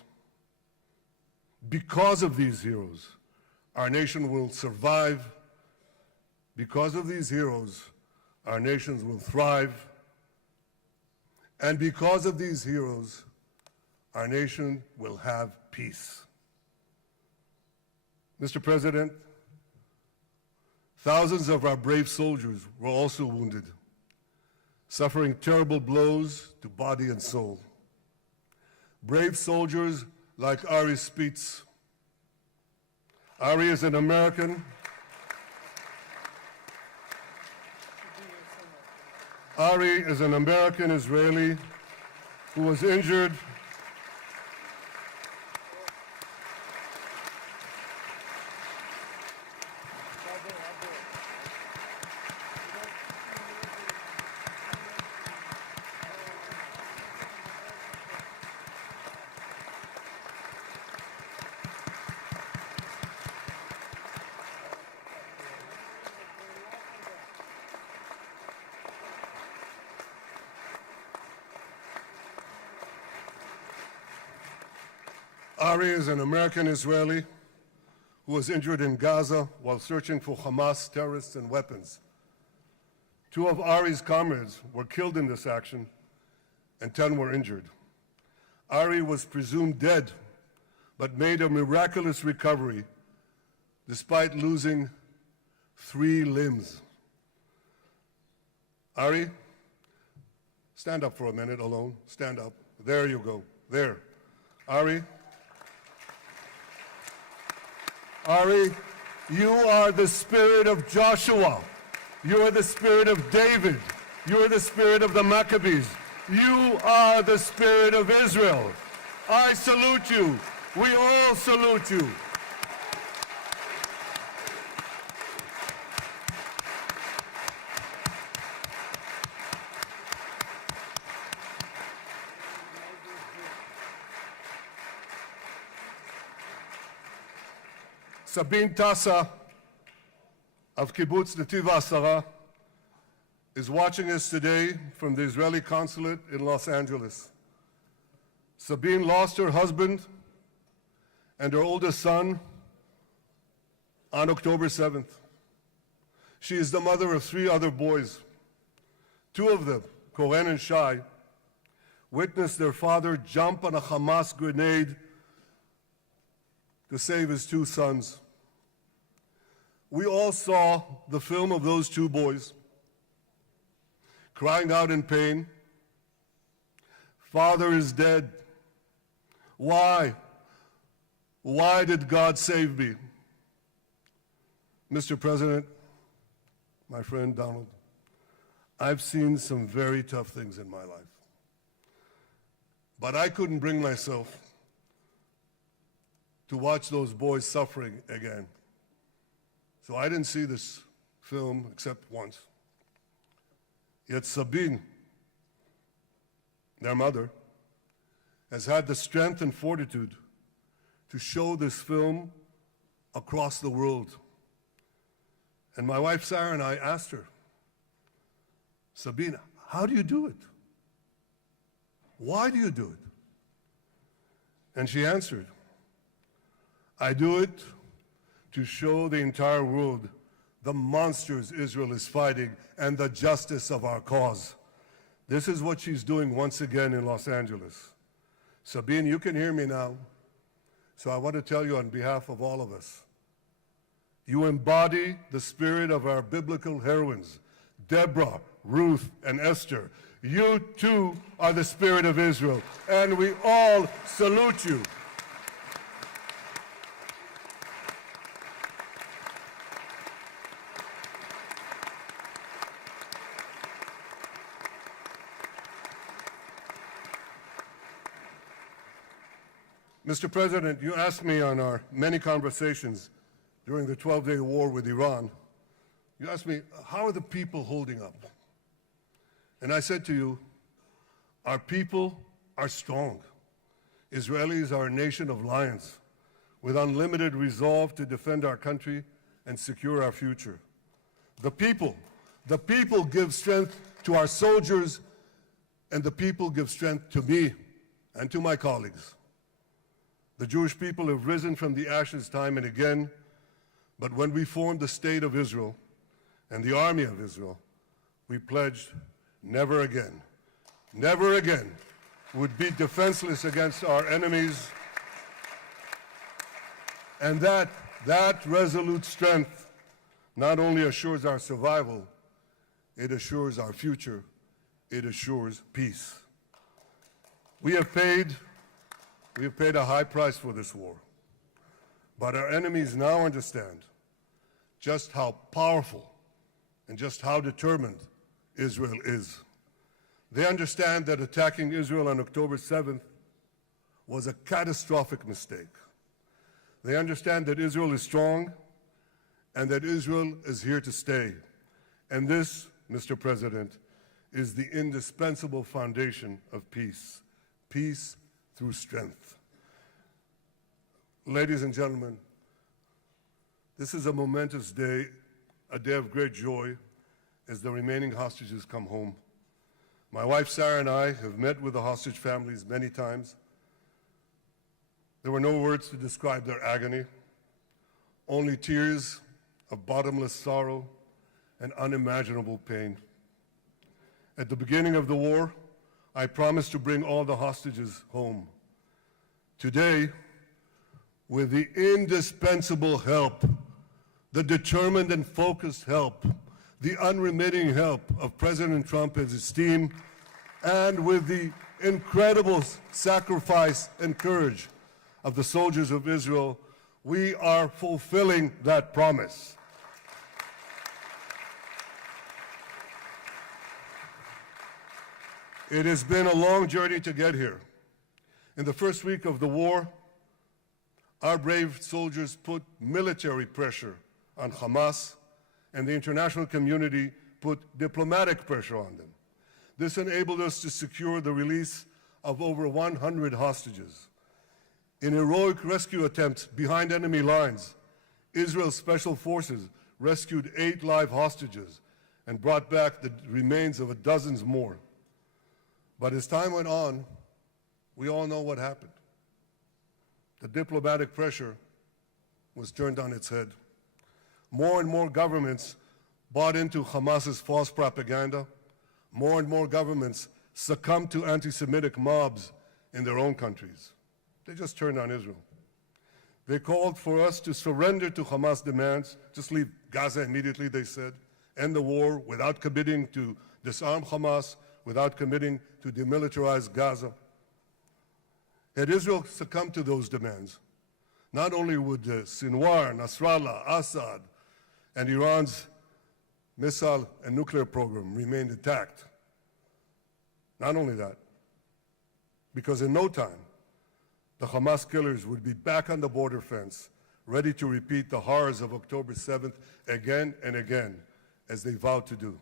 Because of these heroes, our nation will survive. Because of these heroes, our nations will thrive. And because of these heroes, our nation will have peace. Mr. President, thousands of our brave soldiers were also wounded, suffering terrible blows to body and soul. Brave soldiers like Ari Spitz. Ari is an American. Ari is an American Israeli who was injured Ari is an American Israeli who was injured in Gaza while searching for Hamas terrorists and weapons. 2 of Ari's comrades were killed in this action, and 10 were injured. Ari was presumed dead, but made a miraculous recovery despite losing 3 limbs. Ari, stand up for a minute alone. Stand up. There you go. There. Ari, you are the spirit of Joshua. You are the spirit of David. You are the spirit of the Maccabees. You are the spirit of Israel. I salute you. We all salute you. Sabine Tassa of Kibbutz Netiv HaAsara is watching us today from the Israeli consulate in Los Angeles. Sabine lost her husband and her oldest son on October 7th. She is the mother of 3 other boys. 2 of them, Koren and Shai, witnessed their father jump on a Hamas grenade to save his 2 sons. We all saw the film of those 2 boys crying out in pain, "Father is dead. Why? Why did God save me?" Mr. President, my friend Donald, I've seen some very tough things in my life. But I couldn't bring myself to watch those boys suffering again. So I didn't see this film except once. Yet Sabine, their mother, has had the strength and fortitude to show this film across the world. And my wife Sarah and I asked her, "Sabine, how do you do it? Why do you do it?" And she answered, "I do it to show the entire world the monsters Israel is fighting and the justice of our cause." This is what she's doing once again in Los Angeles. Sabine, you can hear me now. So I want to tell you on behalf of all of us, you embody the spirit of our biblical heroines, Deborah, Ruth, and Esther. You too are the spirit of Israel, and we all salute you. Mr. President, you asked me on our many conversations during the 12-day war with Iran, you asked me, how are the people holding up? And I said to you, our people are strong. Israelis are a nation of lions with unlimited resolve to defend our country and secure our future. The people give strength to our soldiers, and the people give strength to me and to my colleagues. The Jewish people have risen from the ashes time and again, but when we formed the State of Israel and the Army of Israel, we pledged never again would be defenseless against our enemies. And that resolute strength not only assures our survival, it assures our future, it assures peace. We have paid a high price for this war, but our enemies now understand just how powerful and just how determined Israel is. They understand that attacking Israel on October 7th was a catastrophic mistake. They understand that Israel is strong and that Israel is here to stay. And this, Mr. President, is the indispensable foundation of peace. Peace through strength. Ladies and gentlemen, this is a momentous day, a day of great joy as the remaining hostages come home. My wife Sarah and I have met with the hostage families many times. There were no words to describe their agony, only tears of bottomless sorrow and unimaginable pain. At the beginning of the war, I promised to bring all the hostages home. Today, with the indispensable help, the determined and focused help, the unremitting help of President Trump and his team, and with the incredible sacrifice and courage of the soldiers of Israel, we are fulfilling that promise. It has been a long journey to get here. In the first week of the war, our brave soldiers put military pressure on Hamas, and the international community put diplomatic pressure on them. This enabled us to secure the release of over 100 hostages. In heroic rescue attempts behind enemy lines, Israel's special forces rescued 8 live hostages and brought back the remains of dozens more. But as time went on, we all know what happened. The diplomatic pressure was turned on its head. More and more governments bought into Hamas's false propaganda. More and more governments succumbed to anti-Semitic mobs in their own countries. They just turned on Israel. They called for us to surrender to Hamas demands, just leave Gaza immediately, they said, end the war without committing to disarm Hamas, without committing to demilitarize Gaza. Had Israel succumbed to those demands, not only would Sinwar, Nasrallah, Assad, and Iran's missile and nuclear program remain intact. Not only that, because in no time, the Hamas killers would be back on the border fence, ready to repeat the horrors of October 7th again and again, as they vowed to do.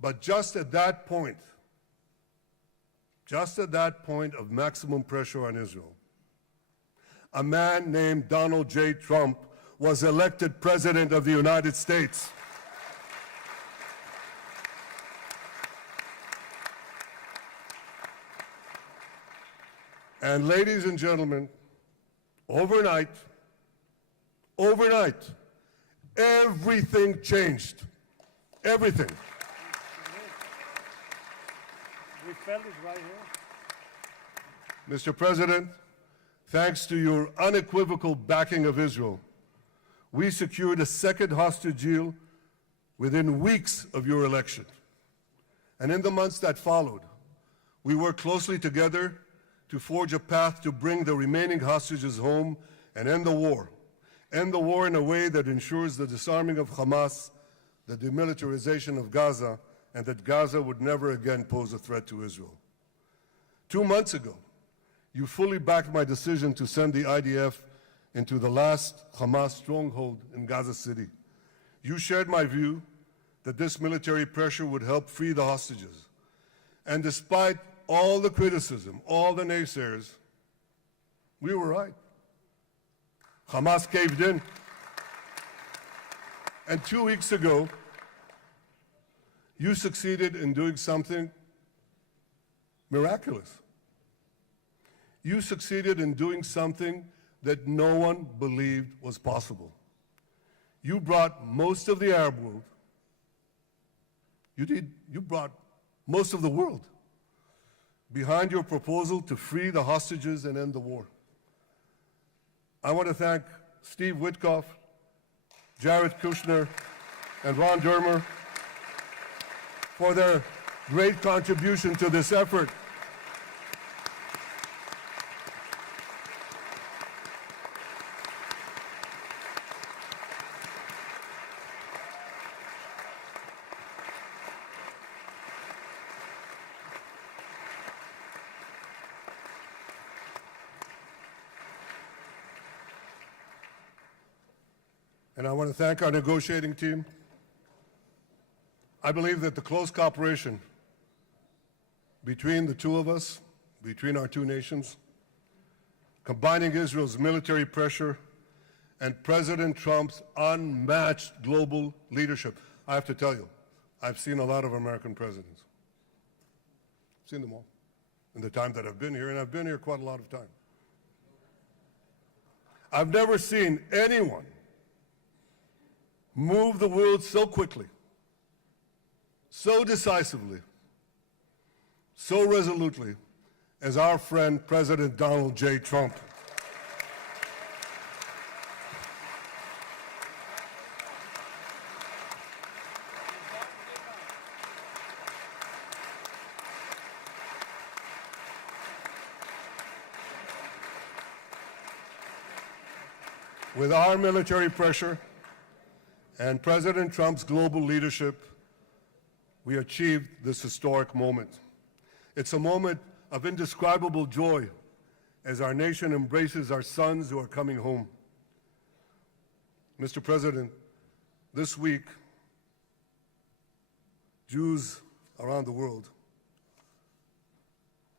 But just at that point of maximum pressure on Israel, a man named Donald J. Trump was elected President of the United States. And ladies and gentlemen, overnight, everything changed. Everything. We felt it right here. Mr. President, thanks to your unequivocal backing of Israel, we secured a second hostage deal within weeks of your election. And in the months that followed, we worked closely together to forge a path to bring the remaining hostages home and end the war. End the war in a way that ensures the disarming of Hamas, the demilitarization of Gaza, and that Gaza would never again pose a threat to Israel. 2 months ago, you fully backed my decision to send the IDF into the last Hamas stronghold in Gaza City. You shared my view that this military pressure would help free the hostages. And despite all the criticism, all the naysayers, we were right. Hamas caved in. And 2 weeks ago, you succeeded in doing something miraculous. You succeeded in doing something that no one believed was possible. You brought most of the Arab world, you brought most of the world behind your proposal to free the hostages and end the war. I want to thank Steve Witkoff, Jared Kushner, and Ron Dermer for their great contribution to this effort. And I want to thank our negotiating team. I believe that the close cooperation between the two of us, between our two nations, combining Israel's military pressure and President Trump's unmatched global leadership. I have to tell you, I've seen a lot of American presidents. I've seen them all in the time that I've been here, and I've been here quite a lot of time. I've never seen anyone move the world so quickly, so decisively, so resolutely as our friend President Donald J. Trump. With our military pressure and President Trump's global leadership, we achieved this historic moment. It's a moment of indescribable joy as our nation embraces our sons who are coming home. Mr. President, this week, Jews around the world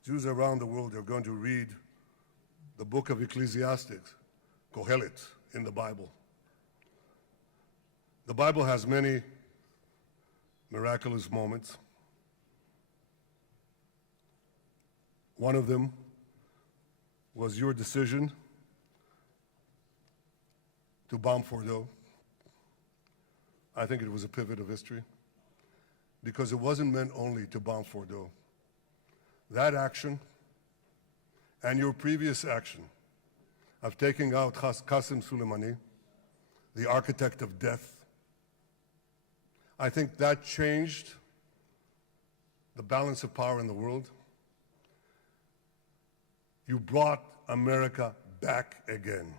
are going to read the book of Ecclesiastes, Kohelet, in the Bible. The Bible has many miraculous moments. One of them was your decision to bomb Fordo. I think it was a pivot of history because it wasn't meant only to bomb Fordo. That action and your previous action of taking out Qasem Soleimani, the architect of death, I think that changed the balance of power in the world. You brought America back again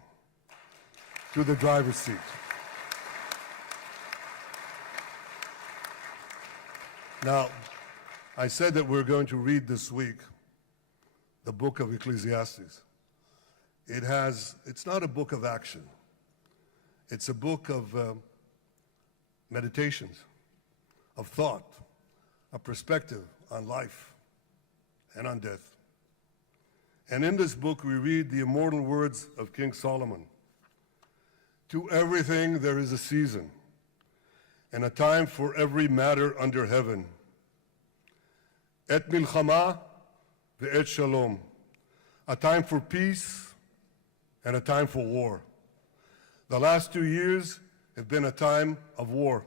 to the driver's seat. Now, I said that we're going to read this week the book of Ecclesiastes. It's not a book of action. It's a book of meditations, of thought, a perspective on life and on death. And in this book, we read the immortal words of King Solomon. To everything there is a season, and a time for every matter under heaven. Et milchama ve'et shalom. A time for peace and a time for war. The last 2 years have been a time of war.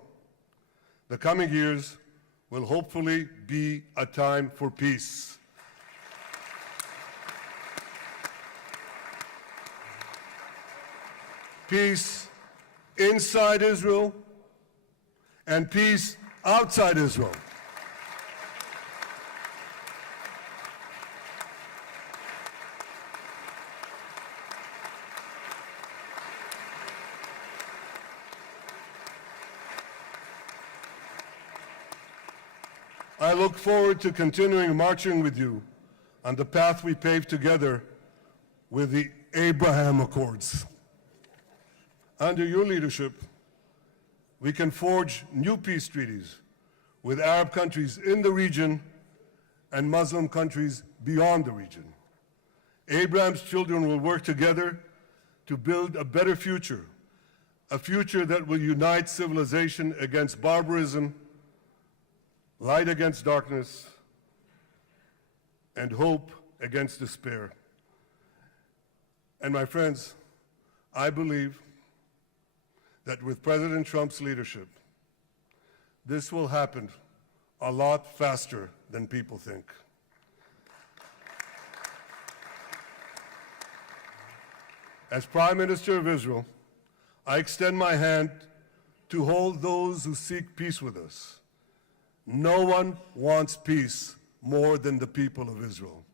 The coming years will hopefully be a time for peace. Peace inside Israel and peace outside Israel. I look forward to continuing marching with you on the path we paved together with the Abraham Accords. Under your leadership, we can forge new peace treaties with Arab countries in the region and Muslim countries beyond the region. Abraham's children will work together to build a better future, a future that will unite civilization against barbarism, light against darkness, and hope against despair. And my friends, I believe that with President Trump's leadership, this will happen a lot faster than people think. As Prime Minister of Israel, I extend my hand to hold those who seek peace with us. No one wants peace more than the people of Israel.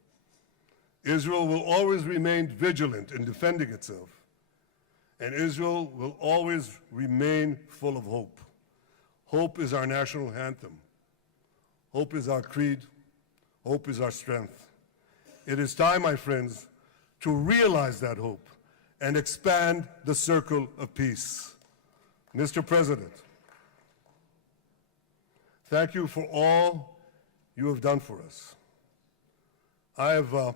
Israel will always remain vigilant in defending itself, and Israel will always remain full of hope. Hope is our national anthem. Hope is our creed. Hope is our strength. It is time, my friends, to realize that hope and expand the circle of peace. Mr. President, thank you for all you have done for us. I have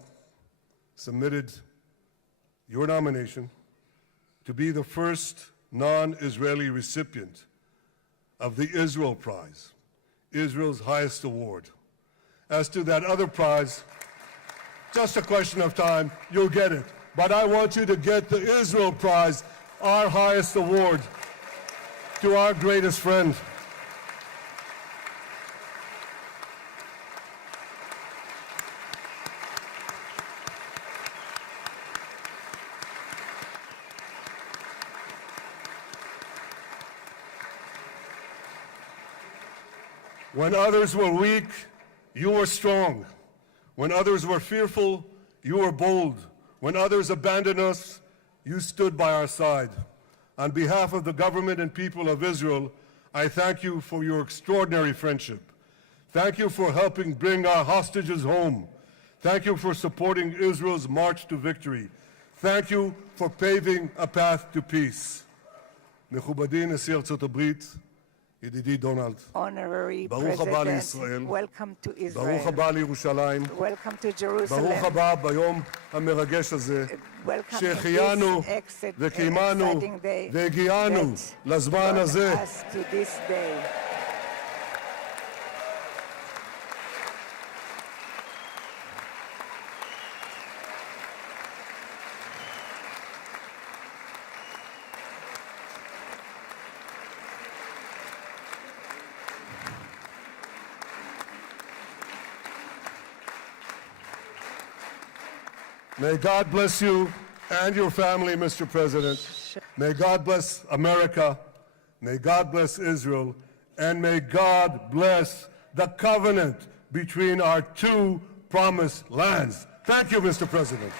submitted your nomination to be the first non-Israeli recipient of the Israel Prize, Israel's highest award. As to that other prize, just a question of time, you'll get it. But I want you to get the Israel Prize, our highest award, to our greatest friend. When others were weak, you were strong. When others were fearful, you were bold. When others abandoned us, you stood by our side. On behalf of the government and people of Israel, I thank you for your extraordinary friendship. Thank you for helping bring our hostages home. Thank you for supporting Israel's march to victory. Thank you for paving a path to peace. מכובדי נשיא ארצות הברית, ידידי דונלד, Honorary ברוך הבא לישראל, President, welcome to Israel. ברוך הבא לירושלים, Welcome to Jerusalem. ברוך הבא ביום המרגש הזה, Welcome שהחיינו in this וקיימנו exciting day והגיענו that לזמן brought הזה. us to this day. May God bless you and your family, Mr. President. May God bless America. May God bless Israel. And may God bless the covenant between our two promised lands. Thank you, Mr. President.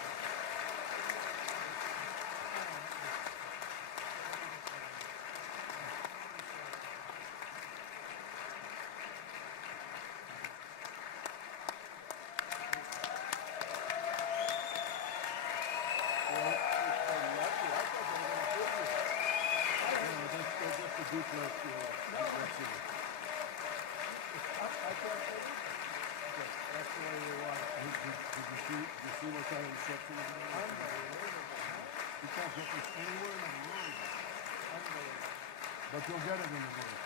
But you'll get it in the morning.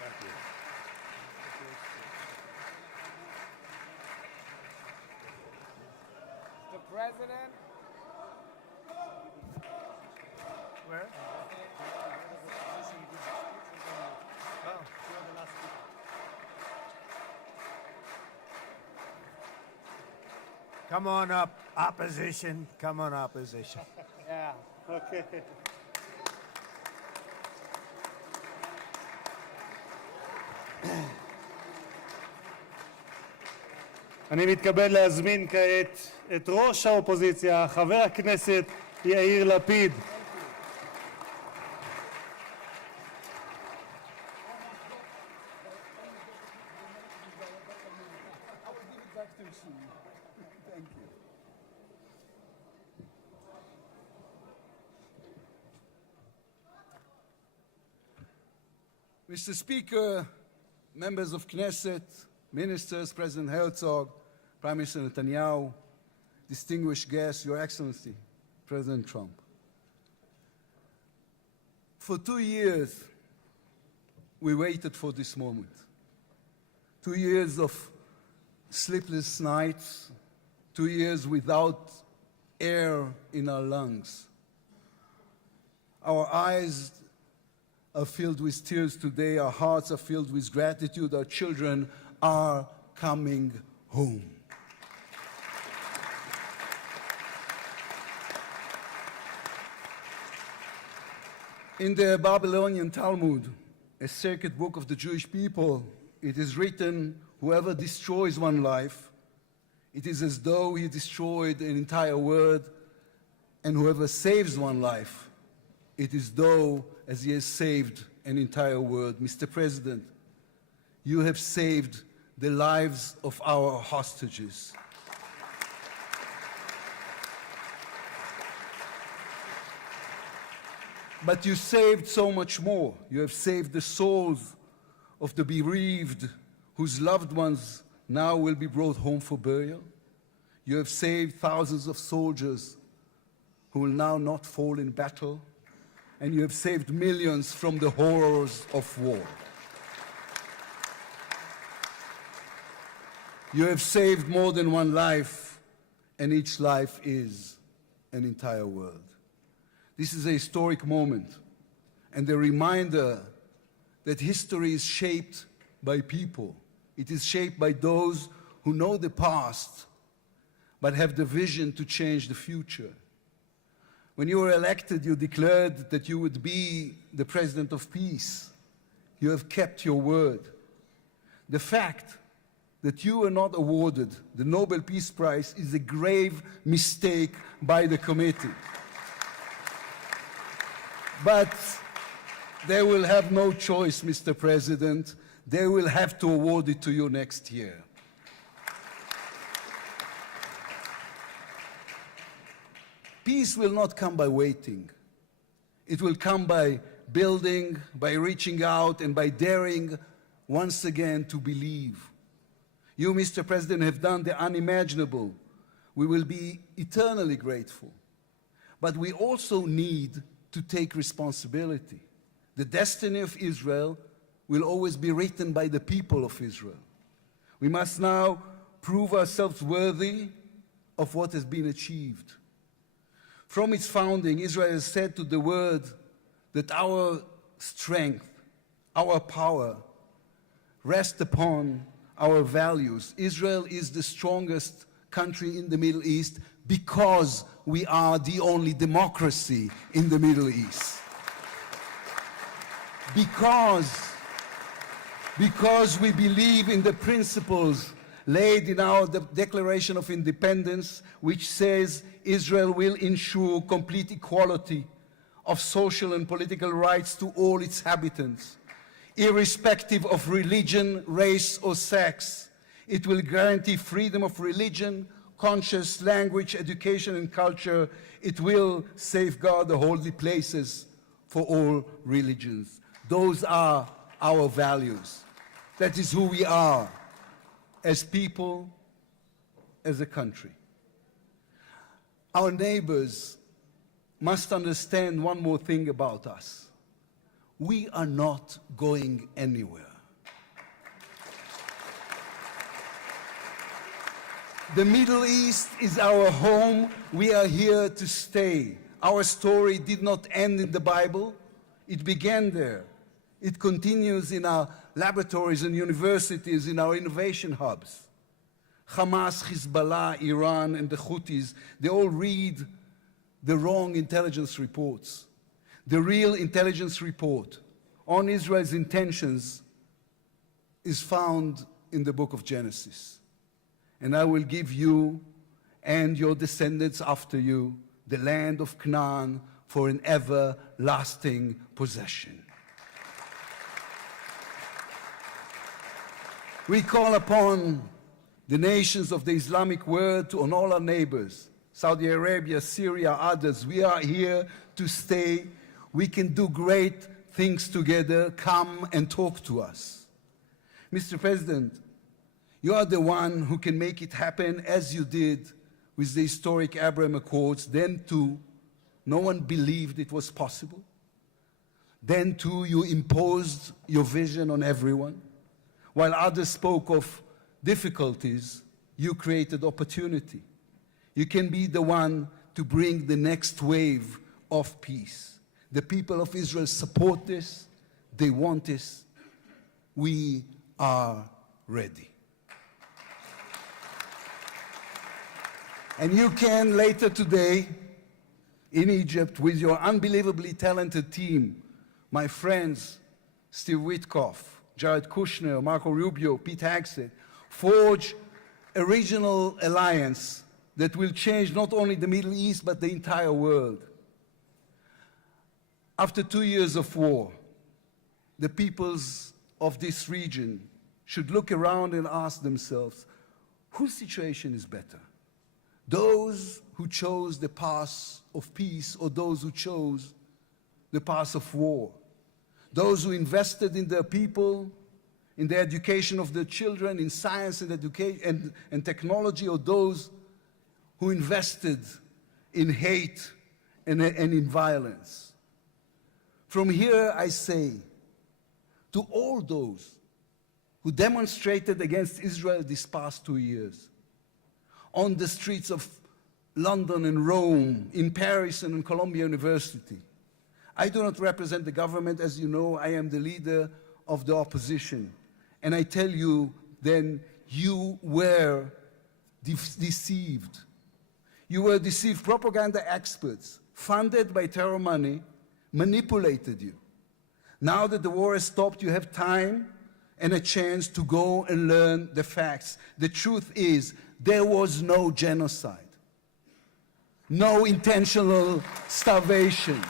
Thank you. The president. Where? Come on up, opposition. Come on, opposition. Yeah. Okay. אני מתכבד להזמין כעת את ראש האופוזיציה, חבר הכנסת יאיר לפיד. Mr. Speaker, members of Knesset, ministers, President Herzog, Prime Minister Netanyahu, distinguished guests, Your Excellency, President Trump. For 2 years, we waited for this moment. 2 years of sleepless nights, 2 years without air in our lungs. Our eyes are filled with tears today. Our hearts are filled with gratitude. Our children are coming home. In the Babylonian Talmud, a sacred book of the Jewish people, it is written, whoever destroys one life, it is as though he destroyed an entire world, and whoever saves one life, it is though as he has saved an entire world. Mr. President, you have saved the lives of our hostages. But you saved so much more. You have saved the souls of the bereaved whose loved ones now will be brought home for burial. You have saved thousands of soldiers who will now not fall in battle. And you have saved millions from the horrors of war. You have saved more than one life, and each life is an entire world. This is a historic moment, and a reminder that history is shaped by people. It is shaped by those who know the past, but have the vision to change the future. When you were elected, you declared that you would be the president of peace. You have kept your word. The fact that you were not awarded the Nobel Peace Prize is a grave mistake by the committee. But they will have no choice, Mr. President. They will have to award it to you next year. Peace will not come by waiting. It will come by building, by reaching out, and by daring once again to believe. You, Mr. President, have done the unimaginable. We will be eternally grateful. But we also need to take responsibility. The destiny of Israel will always be written by the people of Israel. We must now prove ourselves worthy of what has been achieved. From its founding, Israel has said to the world that our strength, our power, rest upon our values. Israel is the strongest country in the Middle East because we are the only democracy in the Middle East. Because we believe in the principles laid in our Declaration of Independence, which says Israel will ensure complete equality of social and political rights to all its inhabitants, irrespective of religion, race, or sex. It will guarantee freedom of religion, conscience, language, education, and culture. It will safeguard the holy places for all religions. Those are our values. That is who we are as people, as a country. Our neighbors must understand one more thing about us. We are not going anywhere. The Middle East is our home. We are here to stay. Our story did not end in the Bible. It began there. It continues in our laboratories and universities, in our innovation hubs. Hamas, Hezbollah, Iran, and the Houthis, they all read the wrong intelligence reports. The real intelligence report on Israel's intentions is found in the book of Genesis. And I will give you and your descendants after you the land of Canaan for an everlasting possession. We call upon the nations of the Islamic world to honor our neighbors, Saudi Arabia, Syria, others. We are here to stay. We can do great things together. Come and talk to us. Mr. President, you are the one who can make it happen as you did with the historic Abraham Accords. Then too, no one believed it was possible. Then too, you imposed your vision on everyone. While others spoke of difficulties, you created opportunity. You can be the one to bring the next wave of peace. The people of Israel support this. They want this. We are ready. And you can later today in Egypt with your unbelievably talented team, my friends Steve Witkoff, Jared Kushner, Marco Rubio, Pete Hegseth, forge a regional alliance that will change not only the Middle East, but the entire world. After 2 years of war, the peoples of this region should look around and ask themselves, whose situation is better? Those who chose the path of peace or those who chose the path of war? Those who invested in their people, in the education of their children, in science and education and technology, or those who invested in hate and in violence? From here I say to all those who demonstrated against Israel these past 2 years, on the streets of London and Rome, in Paris and in Columbia University. I do not represent the government. As you know, I am the leader of the opposition. And I tell you, then, you were deceived. You were deceived. Propaganda experts, funded by terror money, manipulated you. Now that the war has stopped, you have time and a chance to go and learn the facts. The truth is, there was no genocide, no intentional starvation.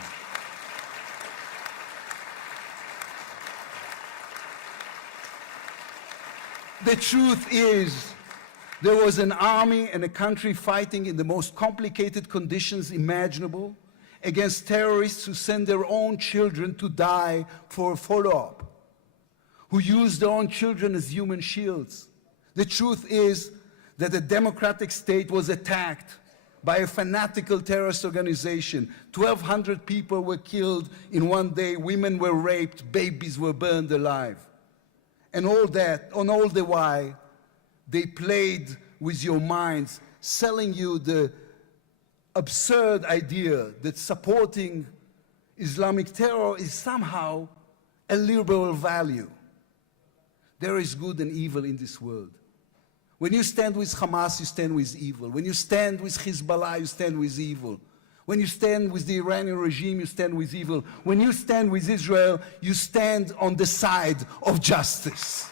The truth is, there was an army and a country fighting in the most complicated conditions imaginable against terrorists who send their own children to die for a follow-up, who use their own children as human shields. The truth is that a democratic state was attacked by a fanatical terrorist organization. 1,200 people were killed in one day, women were raped, babies were burned alive. And all that, on all the while, they played with your minds, selling you the absurd idea that supporting Islamic terror is somehow a liberal value. There is good and evil in this world. When you stand with Hamas, you stand with evil. When you stand with Hezbollah, you stand with evil. When you stand with the Iranian regime, you stand with evil. When you stand with Israel, you stand on the side of justice.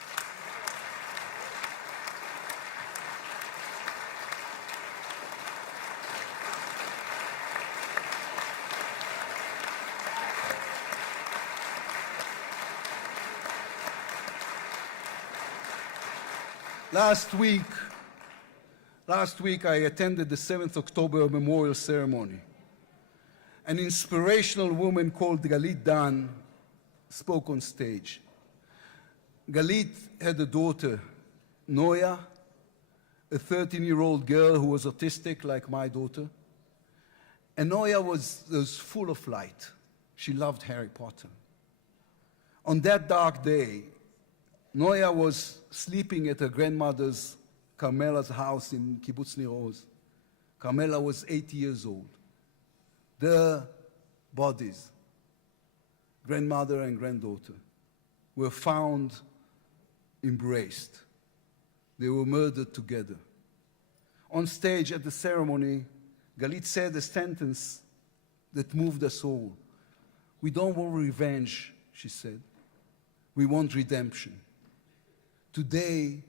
Last week I attended the 7th October memorial ceremony. An inspirational woman called Galit Dan spoke on stage. Galit had a daughter, Noya, a 13-year-old girl who was autistic like my daughter. And Noya was full of light. She loved Harry Potter. On that dark day, Noya was sleeping at her grandmother's, Carmela's house in Kibbutz Nir Oz. Carmela was 80 years old. Their bodies, grandmother and granddaughter, were found embraced. They were murdered together. On stage at the ceremony, Galit said a sentence that moved us all. We don't want revenge, she said. We want redemption. Today,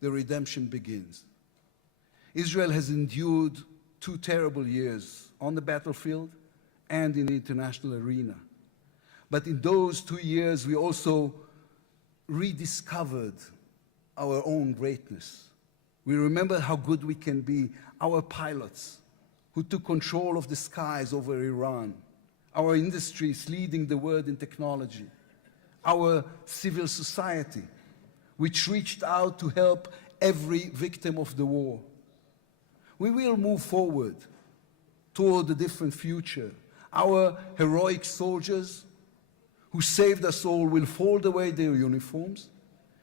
the redemption begins. Israel has endured 2 terrible years on the battlefield and in the international arena. But in those 2 years, we also rediscovered our own greatness. We remember how good we can be, our pilots who took control of the skies over Iran, our industries leading the world in technology, our civil society, which reached out to help every victim of the war. We will move forward toward a different future. Our heroic soldiers who saved us all will fold away their uniforms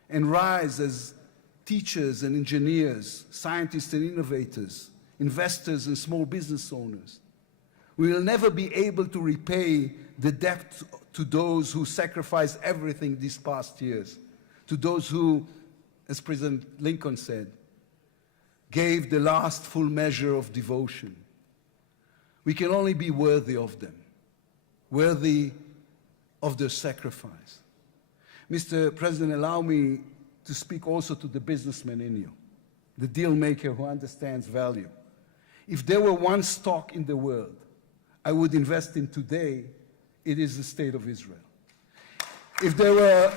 and rise as teachers and engineers, scientists and innovators, investors and small business owners. We will never be able to repay the debt to those who sacrificed everything these past years, to those who, as President Lincoln said, gave the last full measure of devotion. We can only be worthy of them, worthy of their sacrifice. Mr. President, allow me to speak also to the businessman in you, the deal maker who understands value. If there were one stock in the world I would invest in today, it is the State of Israel. If there were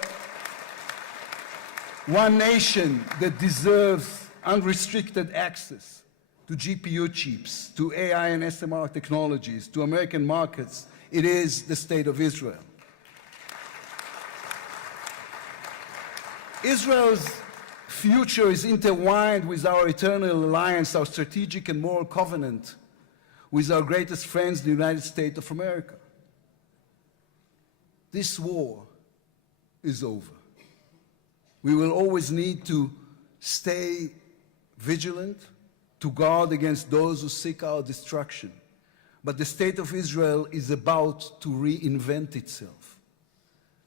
one nation that deserves unrestricted access to GPU chips, to AI and SMR technologies, to American markets, it is the State of Israel. Israel's future is intertwined with our eternal alliance, our strategic and moral covenant with our greatest friends, the United States of America. This war is over. We will always need to stay vigilant, to guard against those who seek our destruction. But the State of Israel is about to reinvent itself.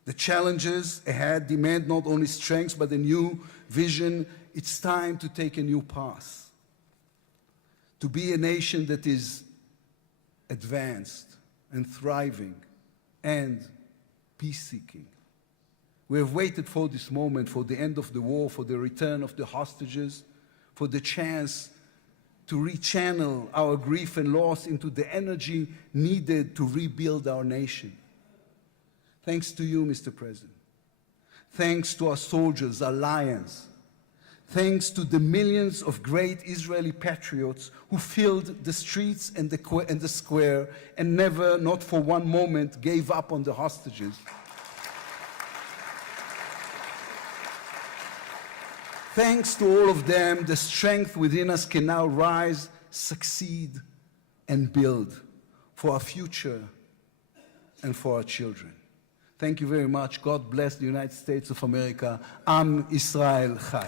The challenges ahead demand not only strength, but a new vision. It's time to take a new path, to be a nation that is advanced and thriving and peace-seeking. We have waited for this moment, for the end of the war, for the return of the hostages, for the chance to rechannel our grief and loss into the energy needed to rebuild our nation. Thanks to you, Mr. President. Thanks to our soldiers, our lions. Thanks to the millions of great Israeli patriots who filled the streets and the square and never, not for one moment, gave up on the hostages. Thanks to all of them, the strength within us can now rise, succeed, and build for our future and for our children. Thank you very much. God bless the United States of America. Am Israel Chai.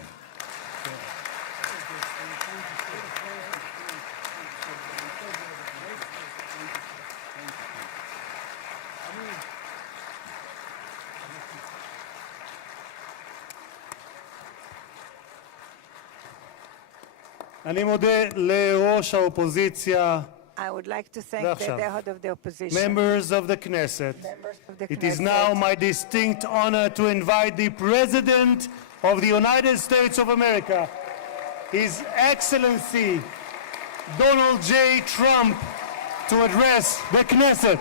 אני מודה לראש האופוזיציה. I would like to thank the head of the opposition. Members of the Knesset. It is now my distinct honor to invite the President of the United States of America, His Excellency Donald J. Trump, to address the Knesset.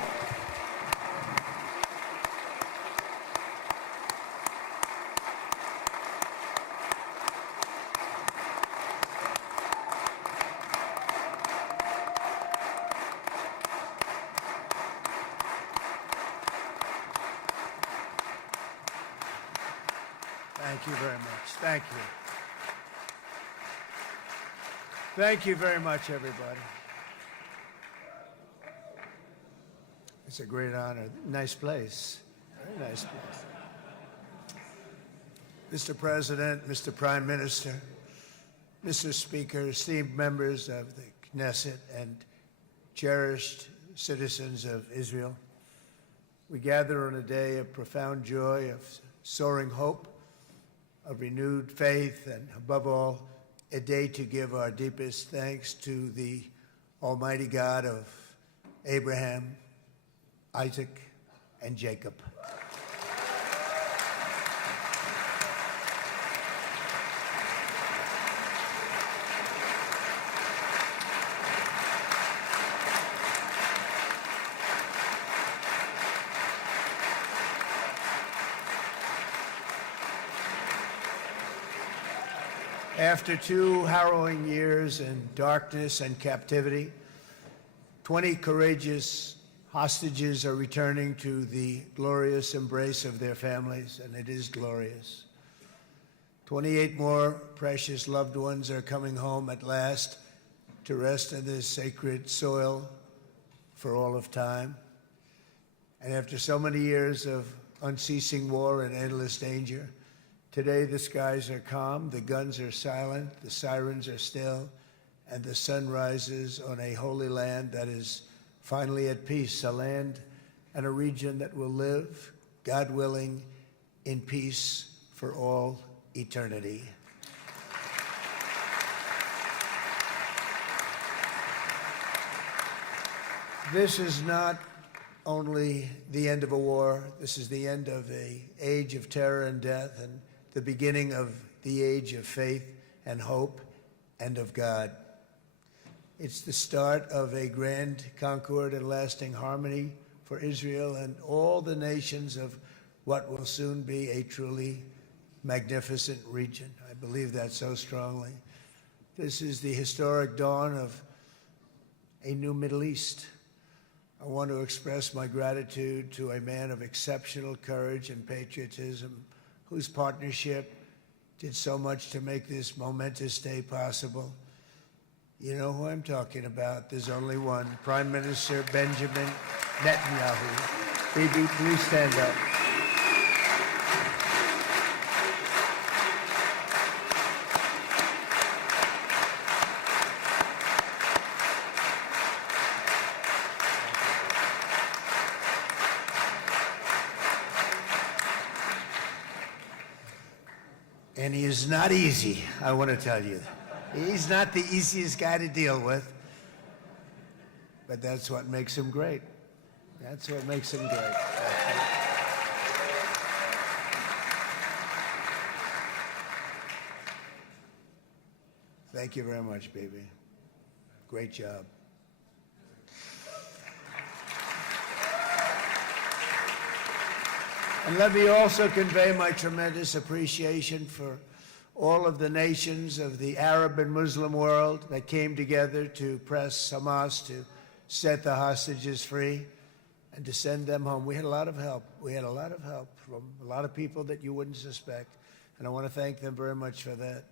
Thank you very much. Thank you. Thank you very much, everybody. It's a great honor. Nice place. Very nice place. Mr. President, Mr. Prime Minister, Mr. Speaker, esteemed members of the Knesset and cherished citizens of Israel, we gather on a day of profound joy, of soaring hope, of renewed faith, and above all, a day to give our deepest thanks to the Almighty God of Abraham, Isaac, and Jacob. After 2 harrowing years in darkness and captivity, 20 courageous hostages are returning to the glorious embrace of their families, and it is glorious. 28 more precious loved ones are coming home at last to rest in this sacred soil for all of time. And after so many years of unceasing war and endless danger, today the skies are calm, the guns are silent, the sirens are still, and the sun rises on a holy land that is finally at peace, a land and a region that will live, God willing, in peace for all eternity. This is not only the end of a war, this is the end of an age of terror and death, and the beginning of the age of faith and hope and of God. It's the start of a grand concord and lasting harmony for Israel and all the nations of what will soon be a truly magnificent region. I believe that so strongly. This is the historic dawn of a new Middle East. I want to express my gratitude to a man of exceptional courage and patriotism, whose partnership did so much to make this momentous day possible. You know who I'm talking about. There's only one, Prime Minister Benjamin Netanyahu. Bibi, please stand up. And he is not easy, I want to tell you. He's not the easiest guy to deal with, but that's what makes him great. That's what makes him great. Thank you very much, baby. Great job. And let me also convey my tremendous appreciation for all of the nations of the Arab and Muslim world that came together to press Hamas to set the hostages free and to send them home. We had a lot of help. We had a lot of help from a lot of people that you wouldn't suspect, and I want to thank them very much for that.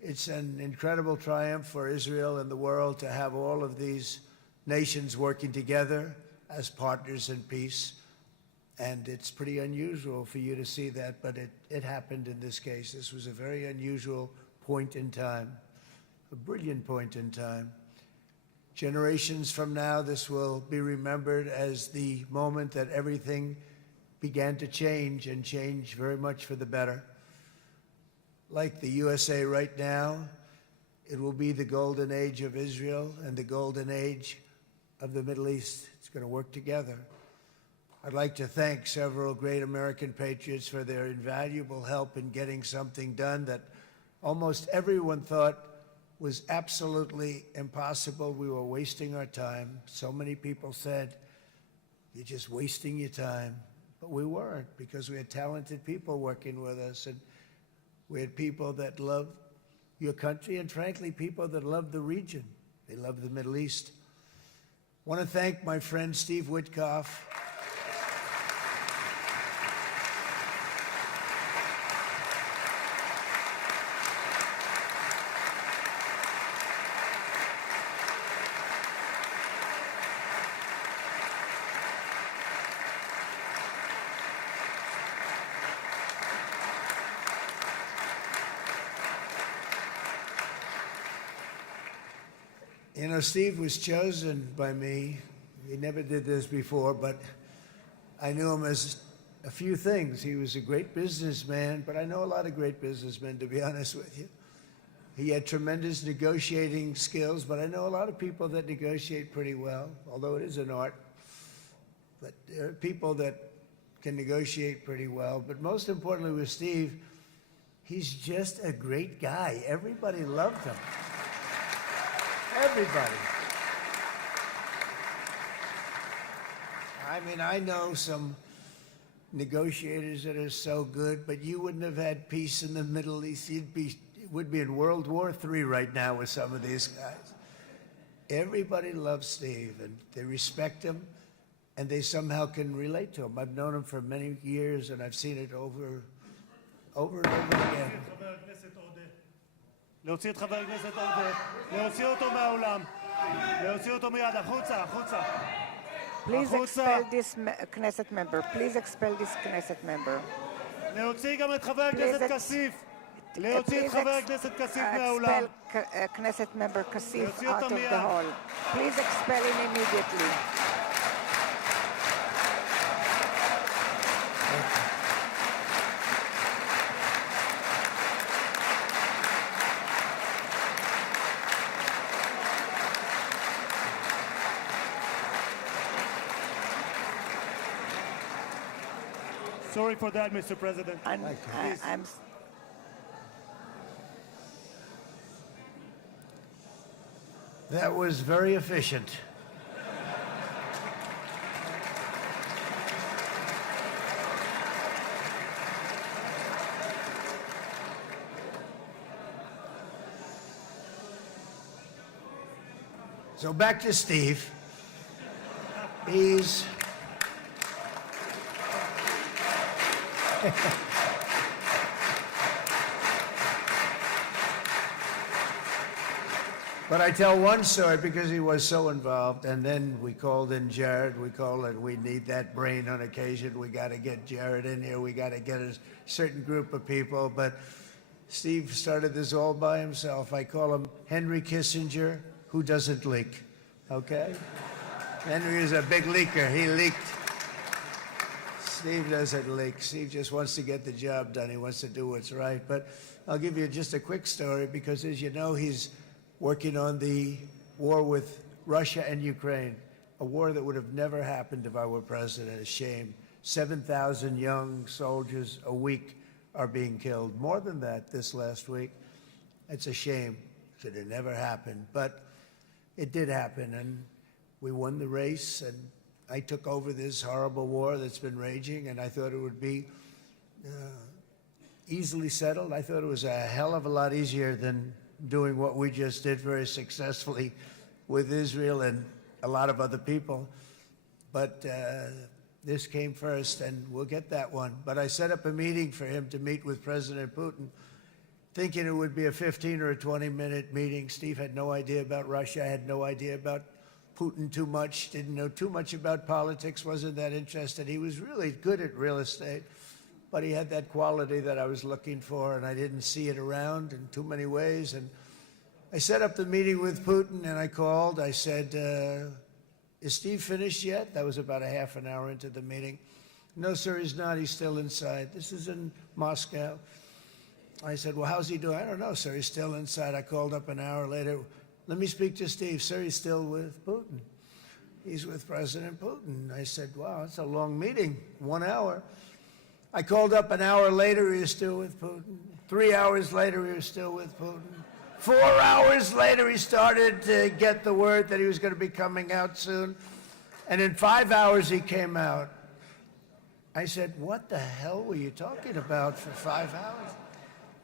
It's an incredible triumph for Israel and the world to have all of these nations working together as partners in peace. And it's pretty unusual for you to see that, but it happened in this case. This was a very unusual point in time, a brilliant point in time. Generations from now, this will be remembered as the moment that everything began to change, and change very much for the better. Like the USA right now, it will be the golden age of Israel and the golden age of the Middle East. It's going to work together. I'd like to thank several great American patriots for their invaluable help in getting something done that almost everyone thought was absolutely impossible. We were wasting our time. So many people said, you're just wasting your time. But we weren't, because we had talented people working with us, and we had people that loved your country, and frankly, people that loved the region. They loved the Middle East. I want to thank my friend Steve Witkoff. You know, Steve was chosen by me. He never did this before, but I knew him as a few things. He was a great businessman, but I know a lot of great businessmen, to be honest with you. He had tremendous negotiating skills, but I know a lot of people that negotiate pretty well, although it is an art. But there are people that can negotiate pretty well. But most importantly with Steve, he's just a great guy. Everybody loved him. Everybody. I mean, I know some negotiators that are so good, but you wouldn't have had peace in the Middle East. It would be in World War III right now with some of these guys. Everybody loves Steve, and they respect him, and they somehow can relate to him. I've known him for many years, and I've seen it over and over again. להוציא את חבר הכנסת עודה, להוציא אותו מהאולם, להוציא אותו מיד, החוצה, החוצה. Please expel this Knesset member. Please expel this Knesset member. להוציא גם את חבר הכנסת כסיף. להוציא את חבר הכנסת כסיף מהאולם. Expel Knesset member Kasif out of the hall. Please expel him immediately. Sorry for that, Mr. President. That was very efficient. So back to Steve. He's But I tell one story because he was so involved, and then we called in Jared. We need that brain on occasion. We got to get Jared in here. We got to get a certain group of people. But Steve started this all by himself. I call him Henry Kissinger, who doesn't leak, okay? Henry is a big leaker. He leaked. Steve doesn't leak. Steve just wants to get the job done. He wants to do what's right. But I'll give you just a quick story because, as you know, he's working on the war with Russia and Ukraine, a war that would have never happened if I were president. A shame. 7,000 young soldiers a week are being killed. More than that this last week. It's a shame. Should have never happened. But it did happen, and we won the race, and I took over this horrible war that's been raging, and I thought it would be easily settled. I thought it was a hell of a lot easier than doing what we just did very successfully with Israel and a lot of other people. But this came first, and we'll get that one. But I set up a meeting for him to meet with President Putin, thinking it would be a 15 or a 20-minute meeting. Steve had no idea about Russia, had no idea about Putin too much, didn't know too much about politics, wasn't that interested. He was really good at real estate, but he had that quality that I was looking for, and I didn't see it around in too many ways. And I set up the meeting with Putin, and I called. I said, is Steve finished yet? That was about a half an hour into the meeting. No, sir, he's not. He's still inside. This is in Moscow. I said, well, how's he doing? I don't know, sir. He's still inside. I called up an hour later. Let me speak to Steve. Sir, he's still with Putin. He's with President Putin. I said, wow, that's a long meeting, 1 hour. I called up an hour later. He was still with Putin. 3 hours later, he was still with Putin. 4 hours later, he started to get the word that he was going to be coming out soon. And in 5 hours, he came out. I said, what the hell were you talking about for 5 hours?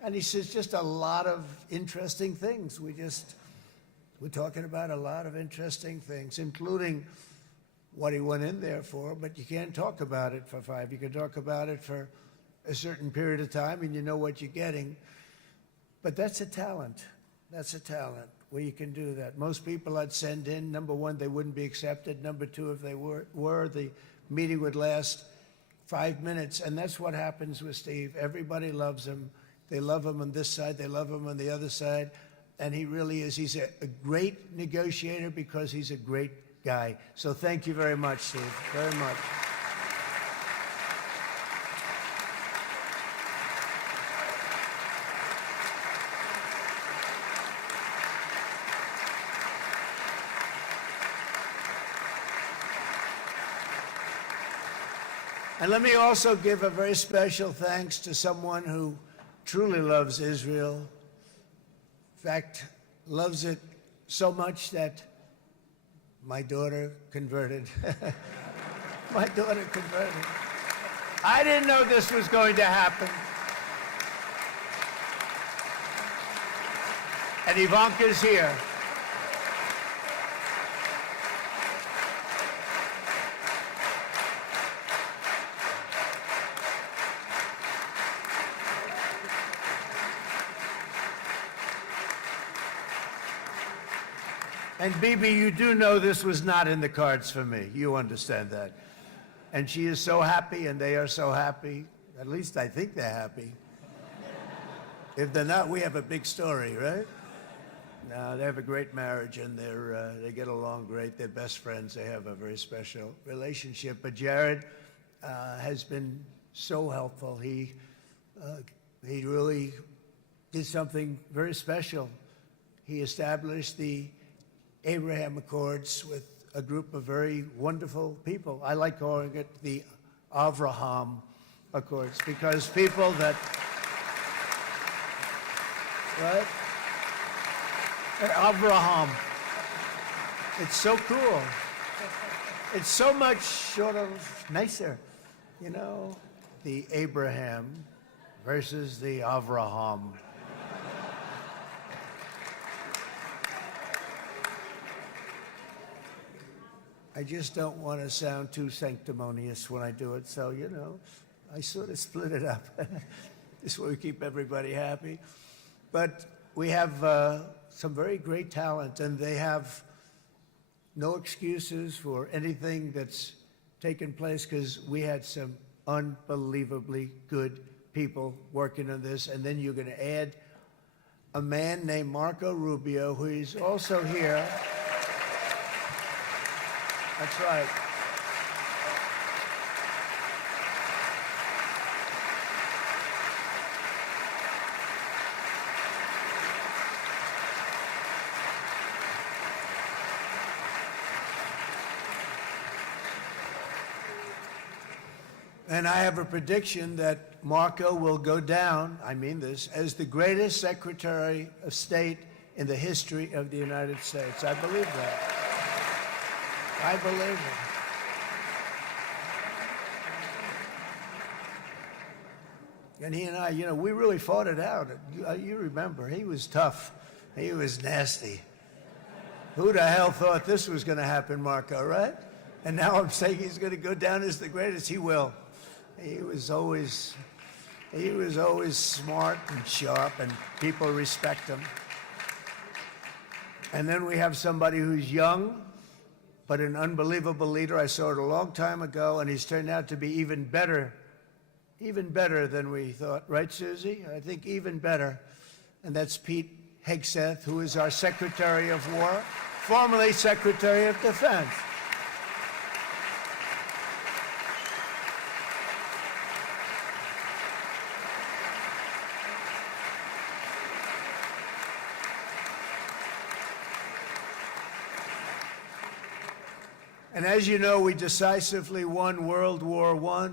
And he says, just a lot of interesting things. We're talking about a lot of interesting things, including what he went in there for, but you can't talk about it for 5. You can talk about it for a certain period of time, and you know what you're getting. But that's a talent. That's a talent, where you can do that. Most people I'd send in, number one, they wouldn't be accepted. Number two, if they were, the meeting would last 5 minutes, and that's what happens with Steve. Everybody loves him. They love him on this side. They love him on the other side. And he really is. He's a great negotiator because he's a great guy. So thank you very much, Steve, very much. And let me also give a very special thanks to someone who truly loves Israel. In fact, loves it so much that my daughter converted. My daughter converted. I didn't know this was going to happen. And Ivanka's here. And Bibi, you do know this was not in the cards for me. You understand that. And she is so happy, and they are so happy. At least I think they're happy. If they're not, we have a big story, right? No, they have a great marriage, and they get along great. They're best friends. They have a very special relationship. But Jared has been so helpful. He really did something very special. He established the Abraham Accords with a group of very wonderful people. I like calling it the Avraham Accords, because people that, right? Avraham. It's so cool. It's so much sort of nicer, you know, the Abraham versus the Avraham. I just don't want to sound too sanctimonious when I do it, so, you know, I sort of split it up. This way we keep everybody happy. But we have some very great talent, and they have no excuses for anything that's taken place, because we had some unbelievably good people working on this. And then you're going to add a man named Marco Rubio, who is also here. That's right. And I have a prediction that Marco will go down, I mean this, as the greatest Secretary of State in the history of the United States. I believe that. I believe it. And he and I, you know, we really fought it out. You remember, he was tough. He was nasty. Who the hell thought this was going to happen, Marco, right? And now I'm saying he's going to go down as the greatest. He will. He was always smart and sharp, and people respect him. And then we have somebody who's young, but an unbelievable leader. I saw it a long time ago, and he's turned out to be even better than we thought. Right, Susie? I think even better. And that's Pete Hegseth, who is our Secretary of War, formerly Secretary of Defense. And as you know, we decisively won World War I.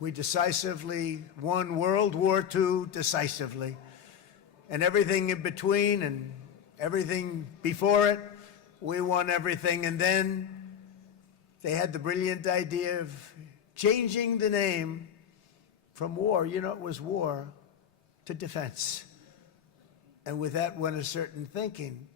We decisively won World War II decisively. And everything in between and everything before it, we won everything. And then they had the brilliant idea of changing the name from war, you know, it was war, to defense. And with that went a certain thinking.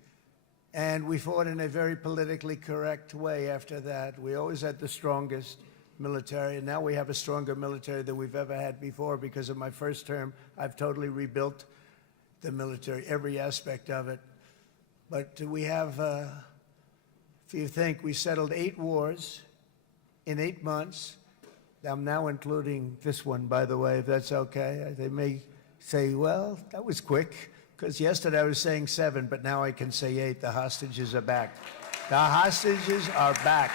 And we fought in a very politically correct way after that. We always had the strongest military, and now we have a stronger military than we've ever had before. Because of my first term, I've totally rebuilt the military, every aspect of it. But we have, if you think, we settled 8 wars in 8 months. I'm now including this one, by the way, if that's okay. They may say, well, that was quick, because yesterday I was saying 7, but now I can say 8. The hostages are back. The hostages are back.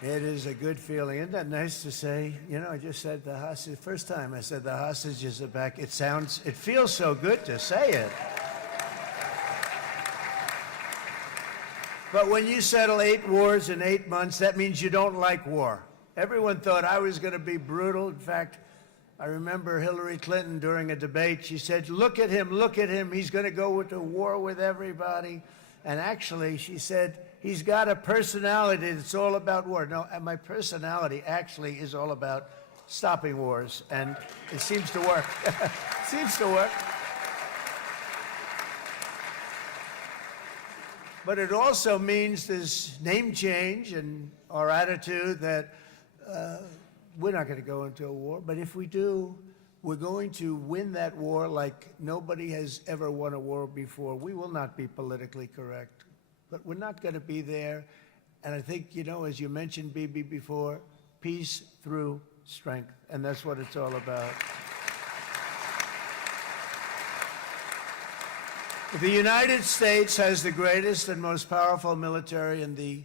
It is a good feeling. Isn't that nice to say? You know, I just said the hostage. First time I said the hostages are back. It feels so good to say it. But when you settle 8 wars in 8 months, that means you don't like war. Everyone thought I was going to be brutal. In fact, I remember Hillary Clinton during a debate, she said, look at him, he's going to go to war with everybody. And actually, she said, he's got a personality that's all about war. No, my personality actually is all about stopping wars, and it seems to work. Seems to work. But it also means this name change and our attitude that we're not going to go into a war, but if we do, we're going to win that war like nobody has ever won a war before. We will not be politically correct, but we're not going to be there. And I think, you know, as you mentioned, Bibi, before, peace through strength, and that's what it's all about. The United States has the greatest and most powerful military in the,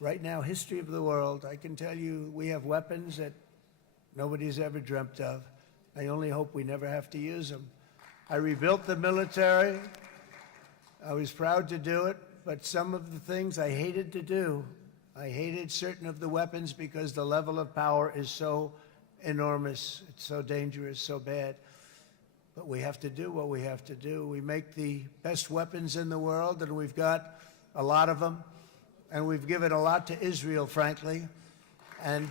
right now, history of the world. I can tell you we have weapons that nobody's ever dreamt of. I only hope we never have to use them. I rebuilt the military. I was proud to do it, but some of the things I hated to do. I hated certain of the weapons because the level of power is so enormous, it's so dangerous, so bad. But we have to do what we have to do. We make the best weapons in the world, and we've got a lot of them. And we've given a lot to Israel, frankly. And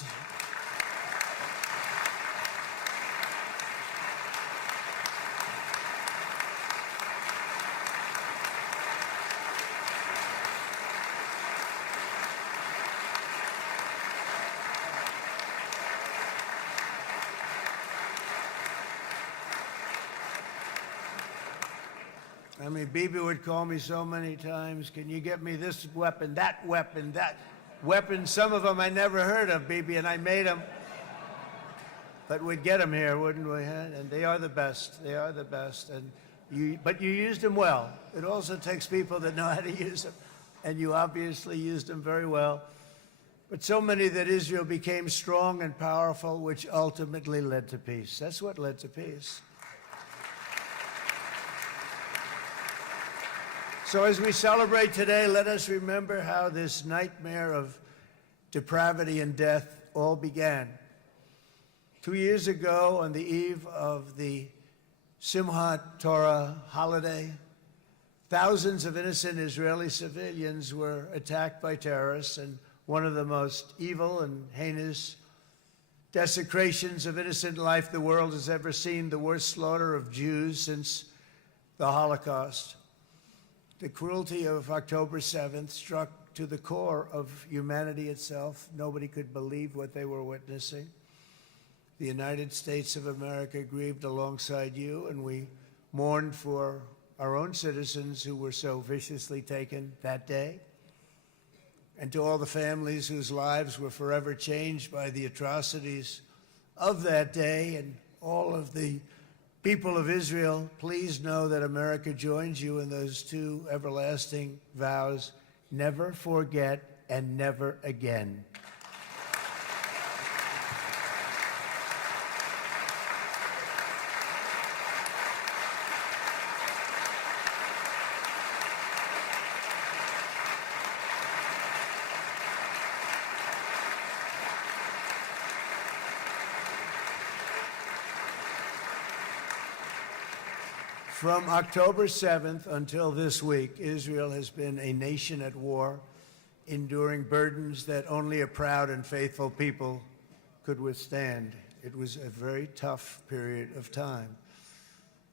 I mean, Bibi would call me so many times, can you get me this weapon, that weapon, that weapon? Some of them I never heard of, Bibi, and I made them. But we'd get them here, wouldn't we? Huh? And they are the best. They are the best. But you used them well. It also takes people that know how to use them. And you obviously used them very well. but so many that Israel became strong and powerful, which ultimately led to peace. That's what led to peace. So as we celebrate today, let us remember how this nightmare of depravity and death all began. 2 years ago, on the eve of the Simchat Torah holiday, thousands of innocent Israeli civilians were attacked by terrorists, and one of the most evil and heinous desecrations of innocent life the world has ever seen, the worst slaughter of Jews since the Holocaust. The cruelty of October 7th struck to the core of humanity itself. Nobody could believe what they were witnessing. The United States of America grieved alongside you, and we mourned for our own citizens who were so viciously taken that day. And to all the families whose lives were forever changed by the atrocities of that day, and all of the people of Israel, please know that America joins you in those two everlasting vows: never forget and never again. From October 7th until this week, Israel has been a nation at war, enduring burdens that only a proud and faithful people could withstand. It was a very tough period of time.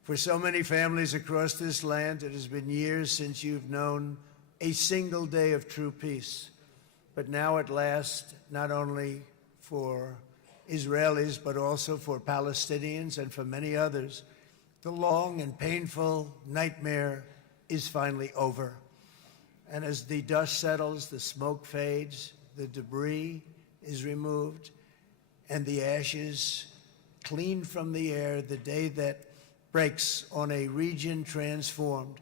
For so many families across this land, it has been years since you've known a single day of true peace. But now at last, not only for Israelis, but also for Palestinians and for many others, the long and painful nightmare is finally over. And as the dust settles, the smoke fades, the debris is removed, and the ashes cleaned from the air, the day that breaks on a region transformed,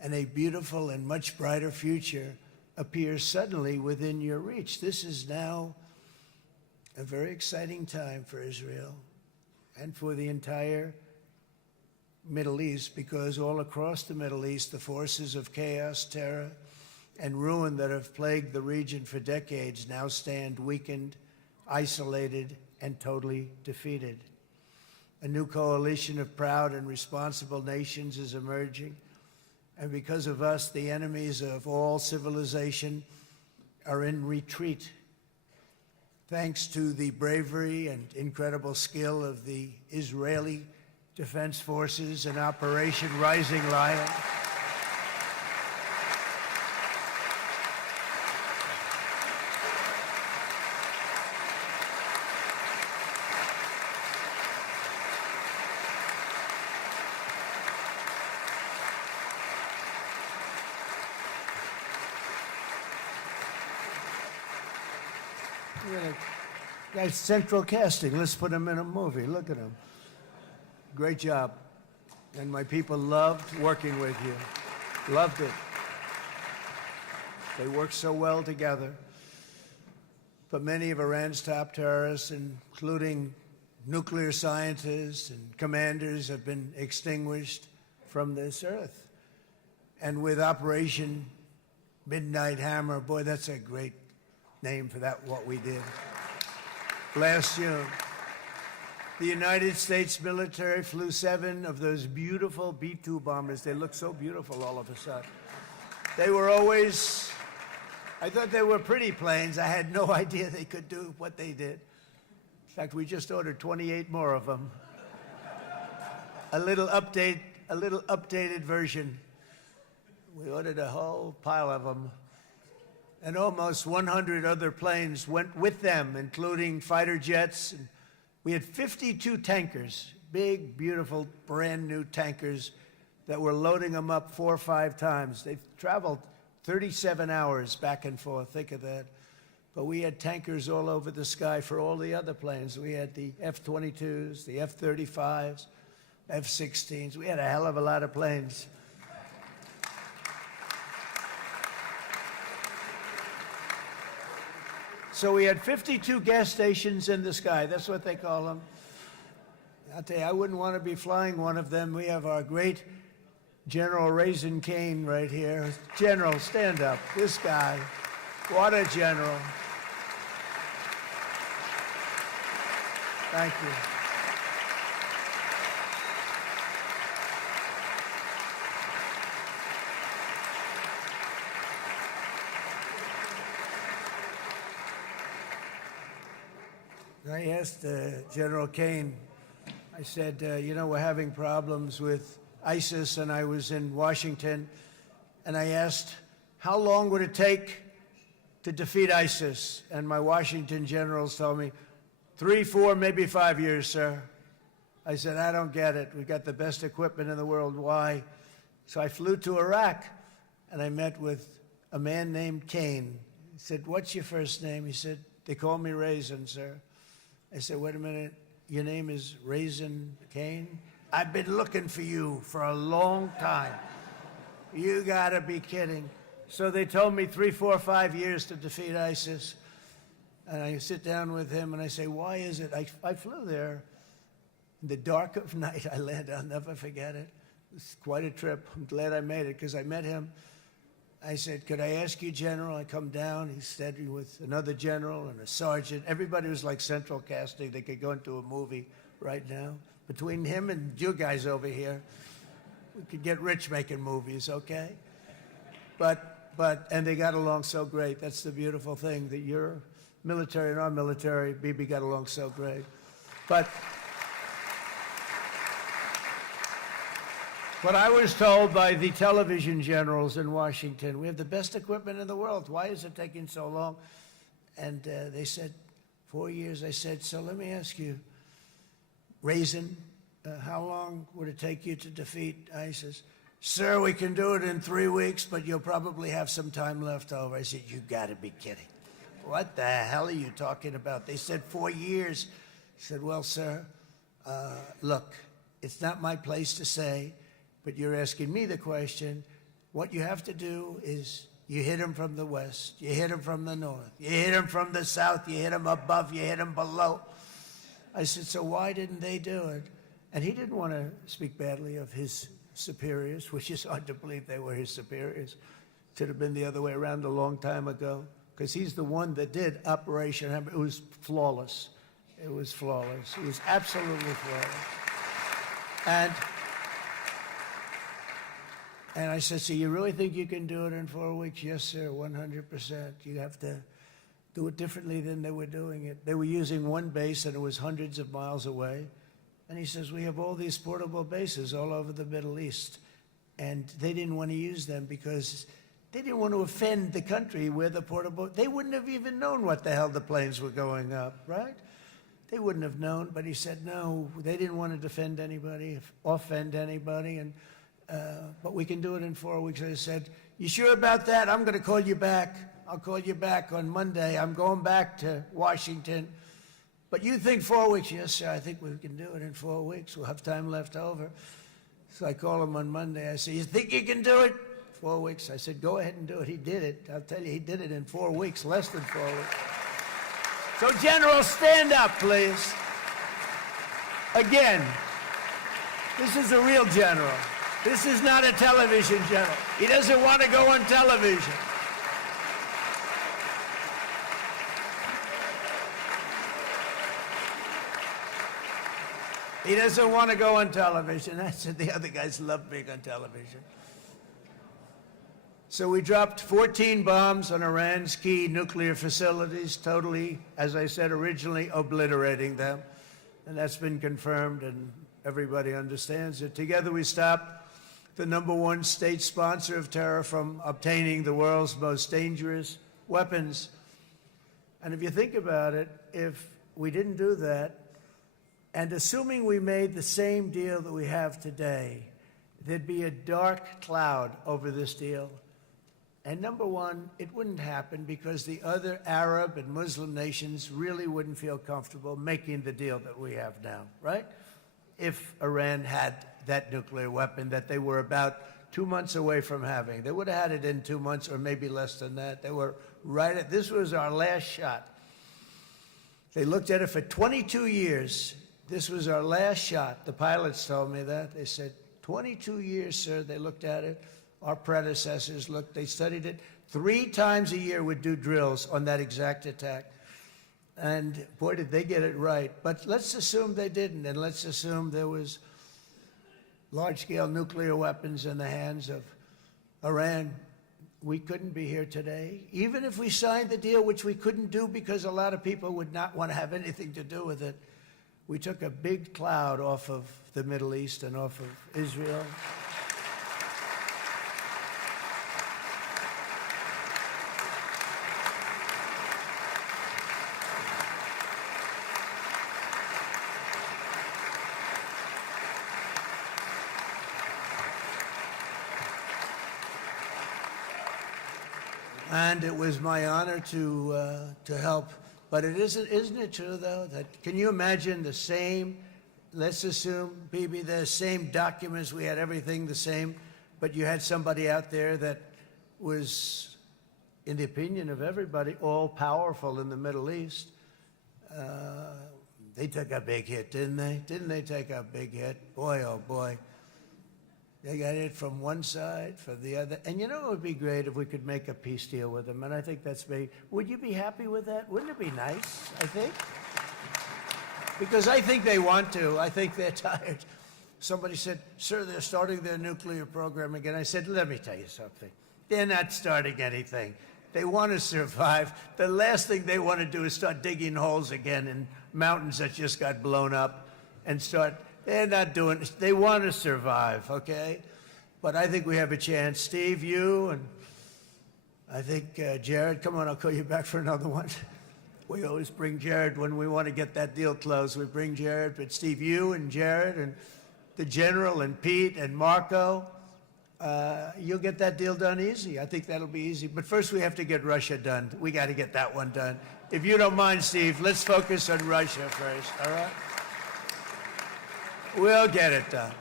and a beautiful and much brighter future appears suddenly within your reach. This is now a very exciting time for Israel and for the entire Middle East, because all across the Middle East, the forces of chaos, terror, and ruin that have plagued the region for decades now stand weakened, isolated, and totally defeated. A new coalition of proud and responsible nations is emerging, and because of us, the enemies of all civilization are in retreat. Thanks to the bravery and incredible skill of the Israeli Defense Forces and Operation Rising Lion, guy's central casting. Let's put him in a movie. Look at him. Great job. And my people loved working with you. Loved it. They worked so well together. But many of Iran's top terrorists, including nuclear scientists and commanders, have been extinguished from this earth. And with Operation Midnight Hammer, boy, that's a great name for that, what we did last June. The United States military flew 7 of those beautiful B-2 bombers. They look so beautiful all of a sudden. They were always, I thought they were pretty planes. I had no idea they could do what they did. In fact, we just ordered 28 more of them. A little updated version. We ordered a whole pile of them. And almost 100 other planes went with them, including fighter jets. And we had 52 tankers, big, beautiful, brand new tankers that were loading them up 4 or 5 times. They've traveled 37 hours back and forth, think of that. But we had tankers all over the sky for all the other planes. We had the F-22s, the F-35s, F-16s. We had a hell of a lot of planes. So we had 52 gas stations in the sky. That's what they call them. I'll tell you, I wouldn't want to be flying one of them. We have our great General Raisin Cain right here. General, stand up. This guy. What a general. Thank you. I asked General Cain, I said, you know, we're having problems with ISIS, and I was in Washington, and I asked, how long would it take to defeat ISIS? And my Washington generals told me, 3, 4, maybe 5 years, sir. I said, I don't get it. We got the best equipment in the world. Why? So I flew to Iraq, and I met with a man named Cain. He said, what's your first name? He said, they call me Raisin, sir. I said, wait a minute, your name is Raisin Cain? I've been looking for you for a long time. You gotta be kidding. So they told me 3, 4, 5 years to defeat ISIS. And I sit down with him and I say, why is it? I flew there in the dark of night. I landed, I'll never forget it. It's quite a trip. I'm glad I made it because I met him. I said, could I ask you, General? I come down. He's standing with another general and a sergeant. Everybody was like central casting. They could go into a movie right now. Between him and you guys over here, we could get rich making movies, okay? And they got along so great. That's the beautiful thing, that your military and our military, Bibi, got along so great. But I was told by the television generals in Washington, we have the best equipment in the world. Why is it taking so long? And they said, 4 years. I said, so let me ask you, Raisin, how long would it take you to defeat ISIS? Sir, we can do it in 3 weeks, but you'll probably have some time left over. I said, you gotta be kidding. What the hell are you talking about? They said 4 years. I said, well, sir, look, it's not my place to say, but you're asking me the question. What you have to do is you hit him from the west, you hit him from the north, you hit him from the south, you hit him above, you hit him below. I said, so why didn't they do it? And he didn't want to speak badly of his superiors, which is hard to believe they were his superiors. It should have been the other way around a long time ago, because he's the one that did Operation Hammer. It was flawless. It was flawless. It was absolutely flawless. And I said, so you really think you can do it in 4 weeks? Yes, sir, 100%. You have to do it differently than they were doing it. They were using one base, and it was hundreds of miles away. And he says, we have all these portable bases all over the Middle East. And they didn't want to use them because they didn't want to offend the country where the portable, they wouldn't have even known what the hell the planes were going up, right? They wouldn't have known, but he said, no, they didn't want to defend anybody, offend anybody, and but we can do it in 4 weeks. I said, you sure about that? I'm going to call you back. I'll call you back on Monday. I'm going back to Washington. But you think 4 weeks? Yes, sir, I think we can do it in 4 weeks. We'll have time left over. So I call him on Monday. I said, you think you can do it? 4 weeks. I said, go ahead and do it. He did it. I'll tell you, he did it in 4 weeks, less than 4 weeks. So, General, stand up, please. Again, this is a real general. This is not a television general. He doesn't want to go on television. He doesn't want to go on television. I said the other guys love being on television. So we dropped 14 bombs on Iran's key nuclear facilities, totally, as I said originally, obliterating them. And that's been confirmed, and everybody understands it. Together we stopped the #1 state sponsor of terror from obtaining the world's most dangerous weapons. And if you think about it, if we didn't do that, and assuming we made the same deal that we have today, there'd be a dark cloud over this deal. And #1, it wouldn't happen because the other Arab and Muslim nations really wouldn't feel comfortable making the deal that we have now, right? If Iran had that nuclear weapon that they were about 2 months away from having. They would have had it in 2 months or maybe less than that. They were right at, this was our last shot. They looked at it for 22 years. This was our last shot. The pilots told me that. They said, 22 years, sir. They looked at it. Our predecessors looked. They studied it. 3 times a year would do drills on that exact attack. And boy, did they get it right. But let's assume they didn't, and let's assume there was large-scale nuclear weapons in the hands of Iran. We couldn't be here today. Even if we signed the deal, which we couldn't do because a lot of people would not want to have anything to do with it, we took a big cloud off of the Middle East and off of Israel. And it was my honor to help. But isn't it true, though, that can you imagine the same, let's assume, Bibi, the same documents, we had everything the same, but you had somebody out there that was, in the opinion of everybody, all-powerful in the Middle East. They took a big hit, didn't they? Didn't they take a big hit? Boy, oh boy. They got it from one side, from the other. And you know it would be great if we could make a peace deal with them, and I think that's big. Would you be happy with that? Wouldn't it be nice, I think? Because I think they want to. I think they're tired. Somebody said, sir, they're starting their nuclear program again. I said, let me tell you something. They're not starting anything. They want to survive. The last thing they want to do is start digging holes again in mountains that just got blown up and start. They're not doing it. They want to survive, okay? But I think we have a chance. Steve, you, and I think Jared, come on, I'll call you back for another one. We always bring Jared when we want to get that deal closed. We bring Jared, but Steve, you and Jared and the General and Pete and Marco, you'll get that deal done easy. I think that'll be easy. But first we have to get Russia done. We got to get that one done. If you don't mind, Steve, let's focus on Russia first, all right? We'll get it done.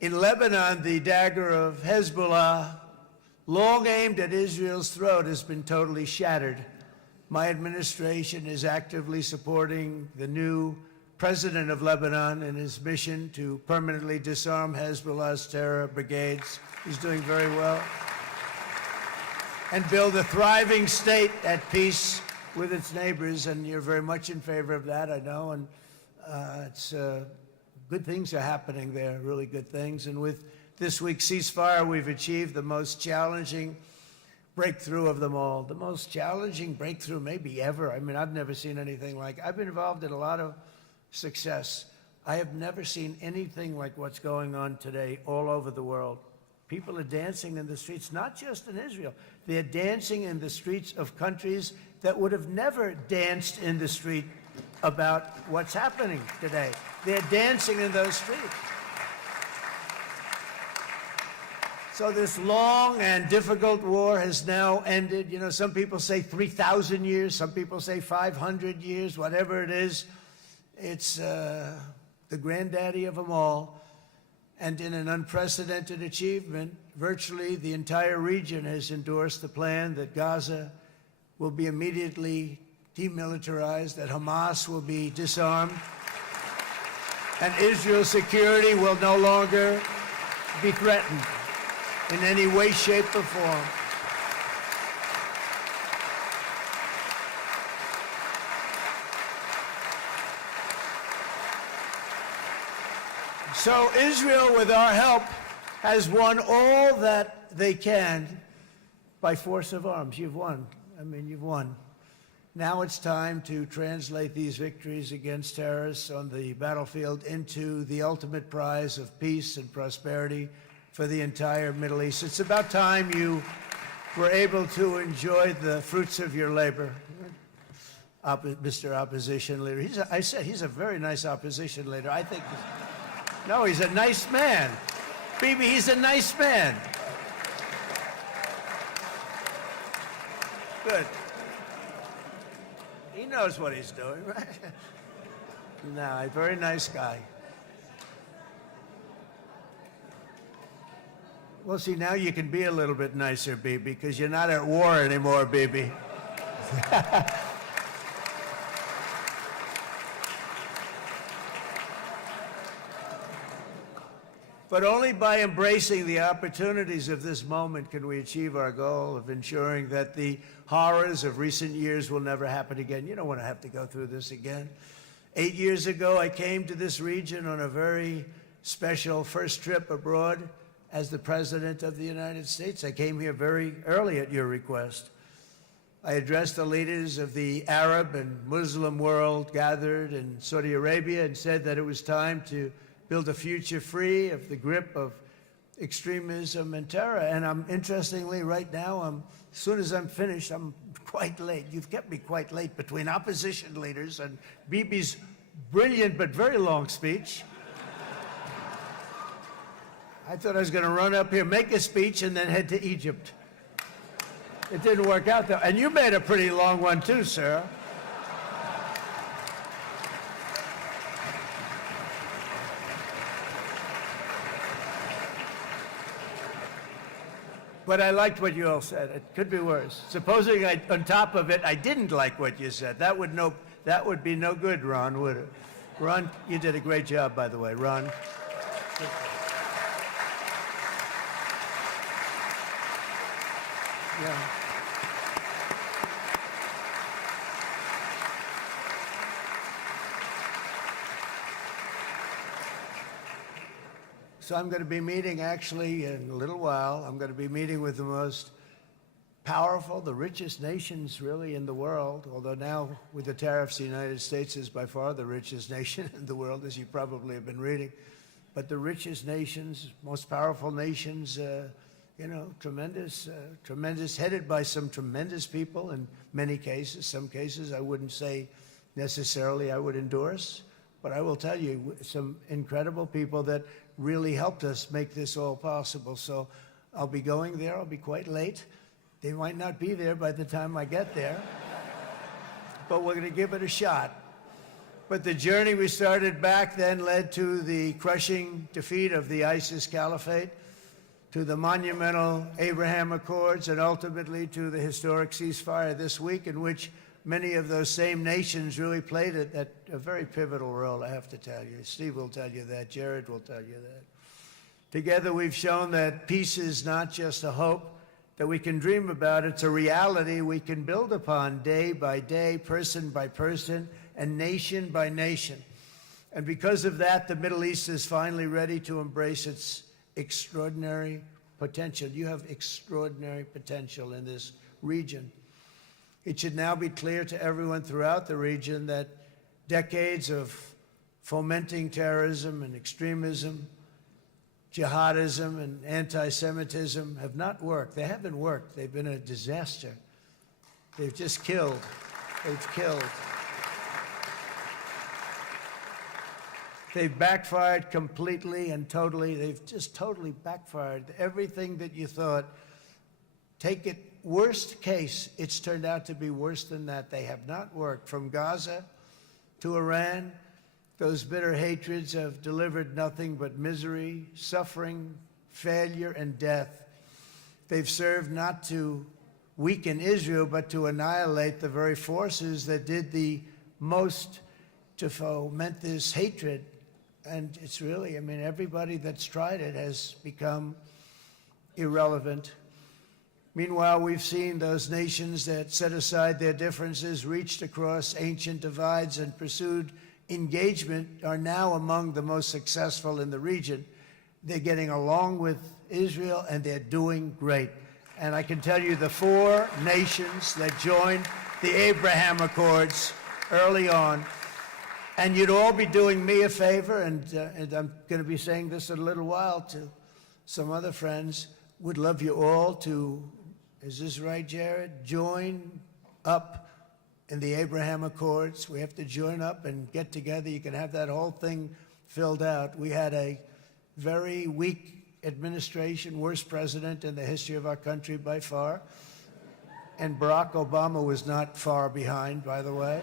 In Lebanon, the dagger of Hezbollah, long aimed at Israel's throat, has been totally shattered. My administration is actively supporting the new president of Lebanon in his mission to permanently disarm Hezbollah's terror brigades. He's doing very well. And build a thriving state at peace with its neighbors, and you're very much in favor of that, I know, and it's good things are happening there, really good things. And with this week's ceasefire, we've achieved the most challenging breakthrough of them all. The most challenging breakthrough maybe ever. I mean, I've never seen anything like it. I've been involved in a lot of success. I have never seen anything like what's going on today all over the world. People are dancing in the streets, not just in Israel. They're dancing in the streets of countries that would have never danced in the street about what's happening today. They're dancing in those streets. So this long and difficult war has now ended. You know, some people say 3,000 years, some people say 500 years, whatever it is. It's the granddaddy of them all. And in an unprecedented achievement, virtually the entire region has endorsed the plan that Gaza will be immediately demilitarized, that Hamas will be disarmed, and Israel's security will no longer be threatened in any way, shape, or form. So Israel, with our help, has won all that they can by force of arms. You've won. I mean, you've won. Now it's time to translate these victories against terrorists on the battlefield into the ultimate prize of peace and prosperity for the entire Middle East. It's about time you were able to enjoy the fruits of your labor. Mr. Opposition Leader. I said he's a very nice opposition leader. I think, no, he's a nice man. Bibi, he's a nice man. Good. He knows what he's doing, right? No, a very nice guy. Well, see, now you can be a little bit nicer, Bibi, because you're not at war anymore, Bibi. But only by embracing the opportunities of this moment can we achieve our goal of ensuring that the horrors of recent years will never happen again. You don't want to have to go through this again. 8 years ago, I came to this region on a very special first trip abroad as the President of the United States. I came here very early at your request. I addressed the leaders of the Arab and Muslim world gathered in Saudi Arabia and said that it was time to build a future free of the grip of extremism and terror. And interestingly, right now, as soon as I'm finished, I'm quite late. You've kept me quite late between opposition leaders and Bibi's brilliant but very long speech. I thought I was going to run up here, make a speech, and then head to Egypt. It didn't work out, though. And you made a pretty long one, too, sir. But I liked what you all said. It could be worse. Supposing on top of it, I didn't like what you said. That would be no good, Ron, would it? Ron, you did a great job, by the way, Ron. Yeah. So I'm going to be meeting, actually, in a little while, I'm going to be meeting with the most powerful, the richest nations, really, in the world, although now, with the tariffs, the United States is by far the richest nation in the world, as you probably have been reading. But the richest nations, most powerful nations, you know, tremendous, headed by some tremendous people in many cases. Some cases I wouldn't say necessarily I would endorse, but I will tell you, some incredible people that really helped us make this all possible. So I'll be going there. I'll be quite late. They might not be there by the time I get there, but we're going to give it a shot. But the journey we started back then led to the crushing defeat of the ISIS caliphate, to the monumental Abraham Accords, and ultimately to the historic ceasefire this week, in which many of those same nations really played a very pivotal role, I have to tell you. Steve will tell you that. Jared will tell you that. Together, we've shown that peace is not just a hope that we can dream about. It's a reality we can build upon day by day, person by person, and nation by nation. And because of that, the Middle East is finally ready to embrace its extraordinary potential. You have extraordinary potential in this region. It should now be clear to everyone throughout the region that decades of fomenting terrorism and extremism, jihadism and anti-Semitism have not worked. They haven't worked. They've been a disaster. They've just killed. They've killed. They've backfired completely and totally. They've just totally backfired. Everything that you thought, take it worst case, it's turned out to be worse than that. They have not worked. From Gaza to Iran, those bitter hatreds have delivered nothing but misery, suffering, failure, and death. They've served not to weaken Israel, but to annihilate the very forces that did the most to foment this hatred. And it's really, I mean, everybody that's tried it has become irrelevant. Meanwhile, we've seen those nations that set aside their differences, reached across ancient divides, and pursued engagement are now among the most successful in the region. They're getting along with Israel, and they're doing great. And I can tell you the 4 nations that joined the Abraham Accords early on, and you'd all be doing me a favor, and I'm going to be saying this in a little while to some other friends, would love you all to, is this right, Jared? Join up in the Abraham Accords. We have to join up and get together. You can have that whole thing filled out. We had a very weak administration, worst president in the history of our country by far. And Barack Obama was not far behind, by the way.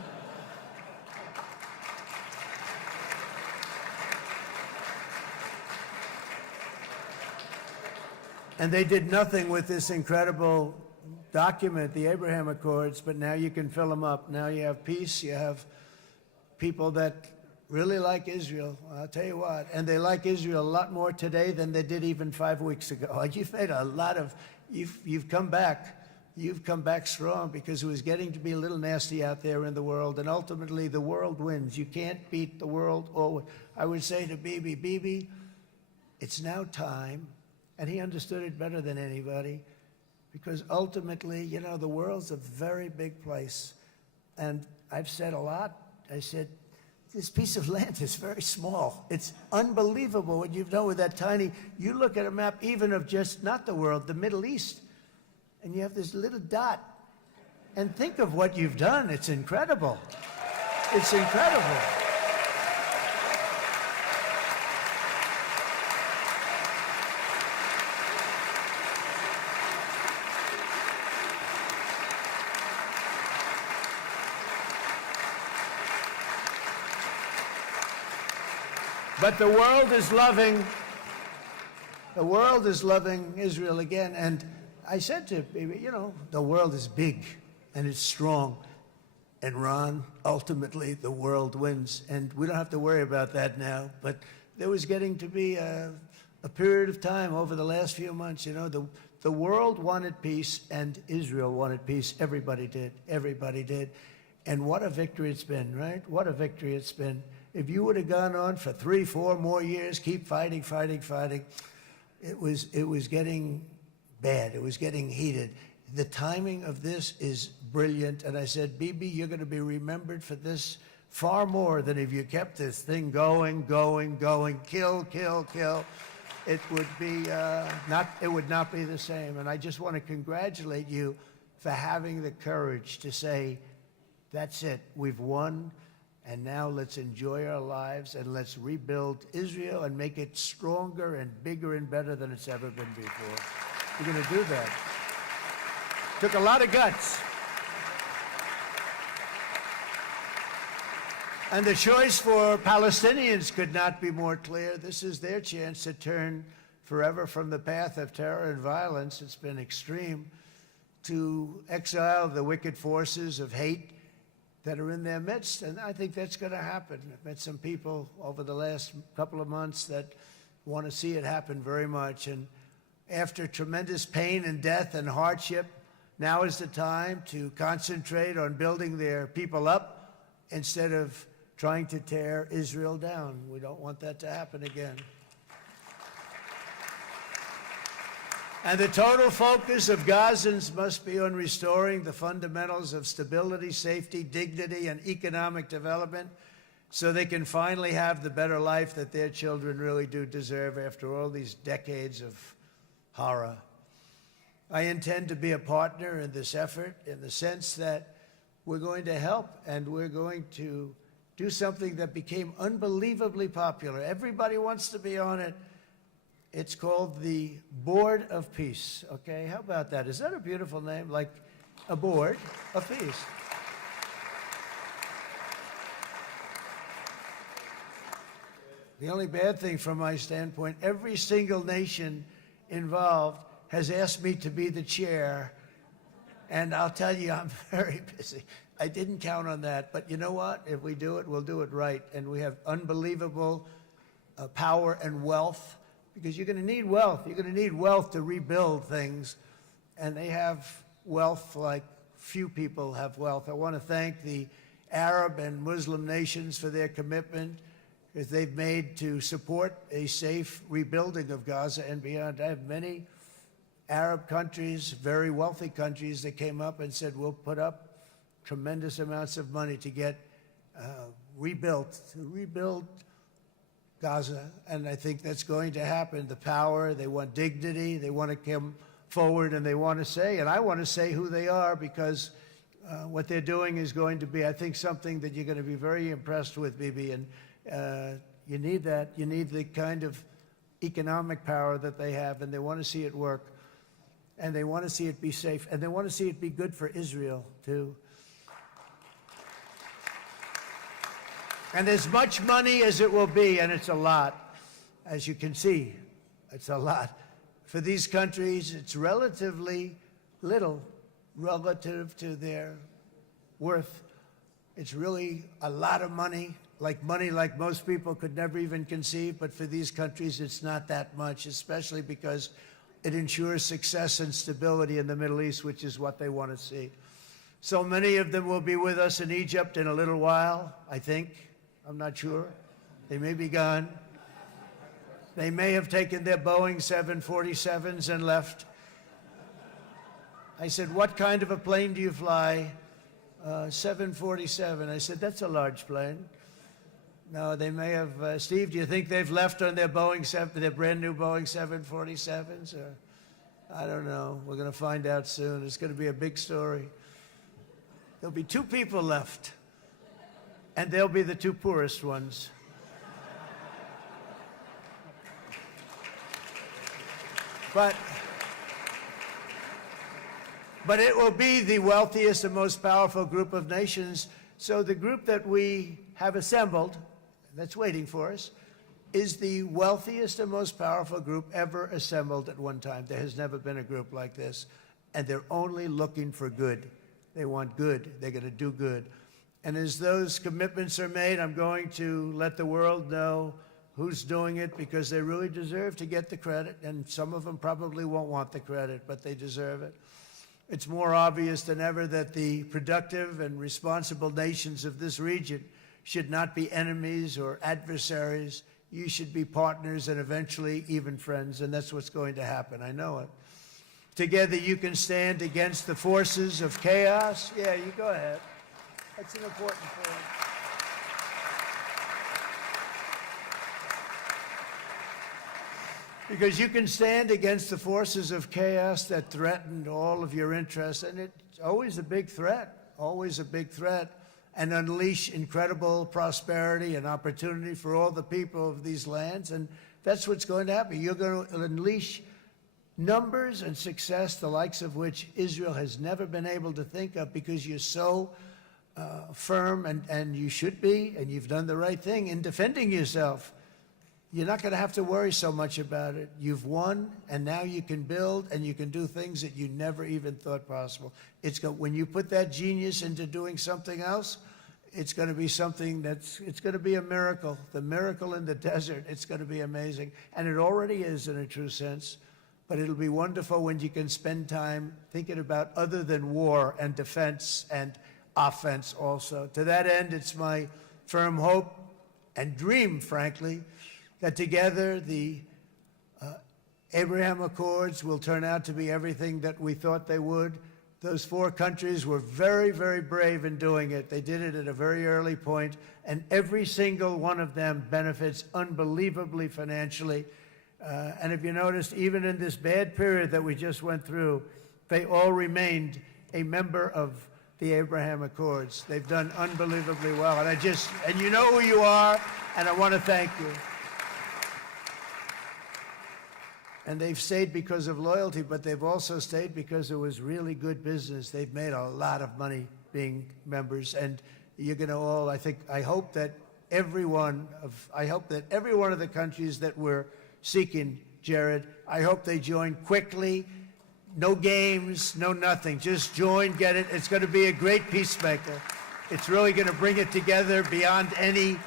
And they did nothing with this incredible document, the Abraham Accords, but now you can fill them up. Now you have peace, you have people that really like Israel. I'll tell you what, and they like Israel a lot more today than they did even 5 weeks ago. You've made a lot of, you've come back. You've come back strong because it was getting to be a little nasty out there in the world, and ultimately the world wins. You can't beat the world. Or I would say to Bibi, it's now time, and he understood it better than anybody, because ultimately, you know, the world's a very big place. And I've said a lot. I said, this piece of land is very small. It's unbelievable what you've done with that tiny, you look at a map even of just, not the world, the Middle East, and you have this little dot. And think of what you've done. It's incredible. It's incredible. But the world is loving Israel again. And I said to Bibi, you know, the world is big and it's strong. And Ron, ultimately, the world wins. And we don't have to worry about that now. But there was getting to be a period of time over the last few months, you know, the world wanted peace and Israel wanted peace. Everybody did. Everybody did. And what a victory it's been, right? What a victory it's been. If you would have gone on for 3, 4 more years, keep fighting, it was getting bad. It was getting heated. The timing of this is brilliant. And I said, Bibi, you're going to be remembered for this far more than if you kept this thing going, kill. It would be it would not be the same. And I just want to congratulate you for having the courage to say, that's it, we've won. And now let's enjoy our lives and let's rebuild Israel and make it stronger and bigger and better than it's ever been before. We're going to do that. Took a lot of guts. And the choice for Palestinians could not be more clear. This is their chance to turn forever from the path of terror and violence. It's been extreme, to exile the wicked forces of hate that are in their midst, and I think that's going to happen. I've met some people over the last couple of months that want to see it happen very much, and after tremendous pain and death and hardship, now is the time to concentrate on building their people up instead of trying to tear Israel down. We don't want that to happen again. And the total focus of Gazans must be on restoring the fundamentals of stability, safety, dignity, and economic development so they can finally have the better life that their children really do deserve after all these decades of horror. I intend to be a partner in this effort in the sense that we're going to help and we're going to do something that became unbelievably popular. Everybody wants to be on it. It's called the Board of Peace, okay? How about that? Is that a beautiful name? Like a board of peace. The only bad thing from my standpoint, every single nation involved has asked me to be the chair, and I'll tell you, I'm very busy. I didn't count on that, but you know what? If we do it, we'll do it right, and we have unbelievable power and wealth. Because you're going to need wealth. You're going to need wealth to rebuild things. And they have wealth like few people have wealth. I want to thank the Arab and Muslim nations for their commitment that they've made to support a safe rebuilding of Gaza and beyond. I have many Arab countries, very wealthy countries, that came up and said, we'll put up tremendous amounts of money to get rebuilt, to rebuild Gaza, and I think that's going to happen. The power, they want dignity, they want to come forward, and they want to say, and I want to say who they are, because what they're doing is going to be, I think, something that you're going to be very impressed with, Bibi, and you need that. You need the kind of economic power that they have, and they want to see it work, and they want to see it be safe, and they want to see it be good for Israel, too. And as much money as it will be, and it's a lot, as you can see, it's a lot. For these countries, it's relatively little relative to their worth. It's really a lot of money like money, like most people could never even conceive, but for these countries, it's not that much, especially because it ensures success and stability in the Middle East, which is what they want to see. So many of them will be with us in Egypt in a little while, I think. I'm not sure. They may be gone. They may have taken their Boeing 747s and left. I said, what kind of a plane do you fly? 747. I said, that's a large plane. No, they may have. Steve, do you think they've left on their their brand new Boeing 747s? Or I don't know. We're going to find out soon. It's going to be a big story. There'll be 2 people left, and they'll be the 2 poorest ones. But it will be the wealthiest and most powerful group of nations. So the group that we have assembled, that's waiting for us, is the wealthiest and most powerful group ever assembled at one time. There has never been a group like this. And they're only looking for good. They want good. They're going to do good. And as those commitments are made, I'm going to let the world know who's doing it, because they really deserve to get the credit. And some of them probably won't want the credit, but they deserve it. It's more obvious than ever that the productive and responsible nations of this region should not be enemies or adversaries. You should be partners and eventually even friends, and that's what's going to happen. I know it. Together you can stand against the forces of chaos. Yeah, you go ahead. That's an important point. Because you can stand against the forces of chaos that threaten all of your interests, and it's always a big threat, and unleash incredible prosperity and opportunity for all the people of these lands, and that's what's going to happen. You're going to unleash numbers and success, the likes of which Israel has never been able to think of, because you're so firm, and you should be, and you've done the right thing in defending yourself. You're not going to have to worry so much about it. You've won, and now you can build, and you can do things that you never even thought possible. When you put that genius into doing something else, it's going to be something it's going to be a miracle. The miracle in the desert, it's going to be amazing. And it already is in a true sense. But it'll be wonderful when you can spend time thinking about other than war and defense and offense also. To that end, it's my firm hope and dream, frankly, that together the Abraham Accords will turn out to be everything that we thought they would. Those 4 countries were very, very brave in doing it. They did it at a very early point, and every single one of them benefits unbelievably financially. And if you noticed, even in this bad period that we just went through, they all remained a member of the Abraham Accords. They've done unbelievably well. And you know who you are, and I want to thank you. And they've stayed because of loyalty, but they've also stayed because it was really good business. They've made a lot of money being members, and you're going to all, I hope that every one of the countries that we're seeking, Jared, I hope they join quickly. No games, no nothing. Just join, get it. It's going to be a great peacemaker. It's really going to bring it together beyond any.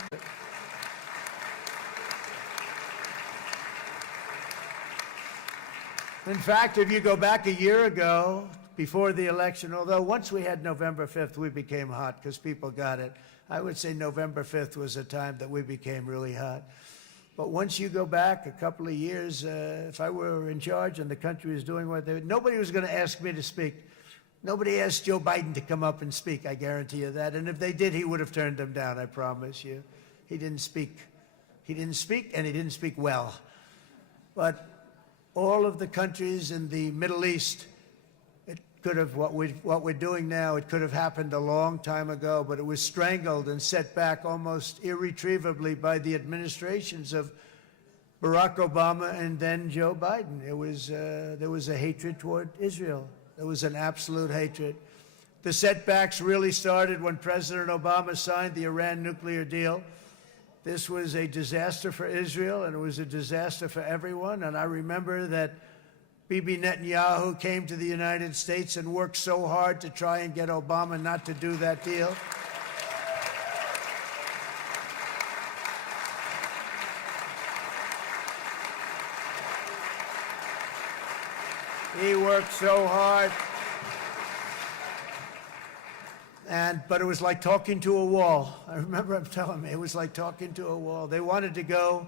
In fact, if you go back a year ago, before the election, although once we had November 5th, we became hot because people got it. I would say November 5th was a time that we became really hot. But once you go back a couple of years, if I were in charge and the country was doing what they were, nobody was going to ask me to speak. Nobody asked Joe Biden to come up and speak, I guarantee you that. And if they did, he would have turned them down, I promise you. He didn't speak. He didn't speak, and he didn't speak well. But all of the countries in the Middle East, it could have, what we're doing now, it could have happened a long time ago, but it was strangled and set back almost irretrievably by the administrations of Barack Obama and then Joe Biden. There was a hatred toward Israel. There was an absolute hatred. The setbacks really started when President Obama signed the Iran nuclear deal. This was a disaster for Israel, and it was a disaster for everyone. And I remember that Bibi Netanyahu came to the United States and worked so hard to try and get Obama not to do that deal. He worked so hard. But it was like talking to a wall. I remember him telling me it was like talking to a wall. They wanted to go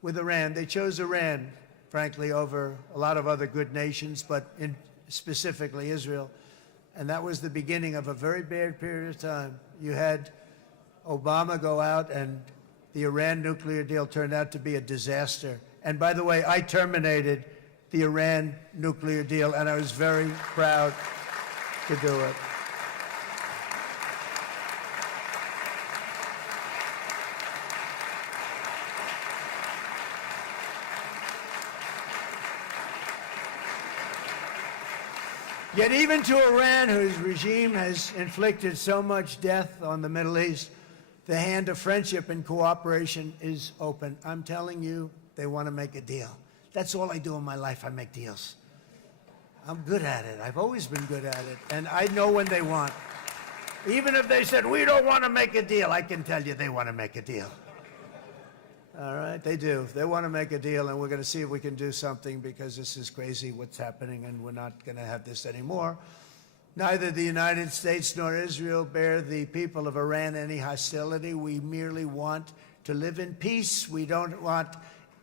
with Iran. They chose Iran, frankly, over a lot of other good nations, but specifically Israel. And that was the beginning of a very bad period of time. You had Obama go out, and the Iran nuclear deal turned out to be a disaster. And by the way, I terminated the Iran nuclear deal, and I was very proud to do it. Yet even to Iran, whose regime has inflicted so much death on the Middle East, the hand of friendship and cooperation is open. I'm telling you, they want to make a deal. That's all I do in my life. I make deals. I'm good at it. I've always been good at it. And I know when they want. Even if they said, we don't want to make a deal, I can tell you they want to make a deal. All right, they do. They want to make a deal, and we're going to see if we can do something, because this is crazy what's happening, and we're not going to have this anymore. Neither the United States nor Israel bear the people of Iran any hostility. We merely want to live in peace. We don't want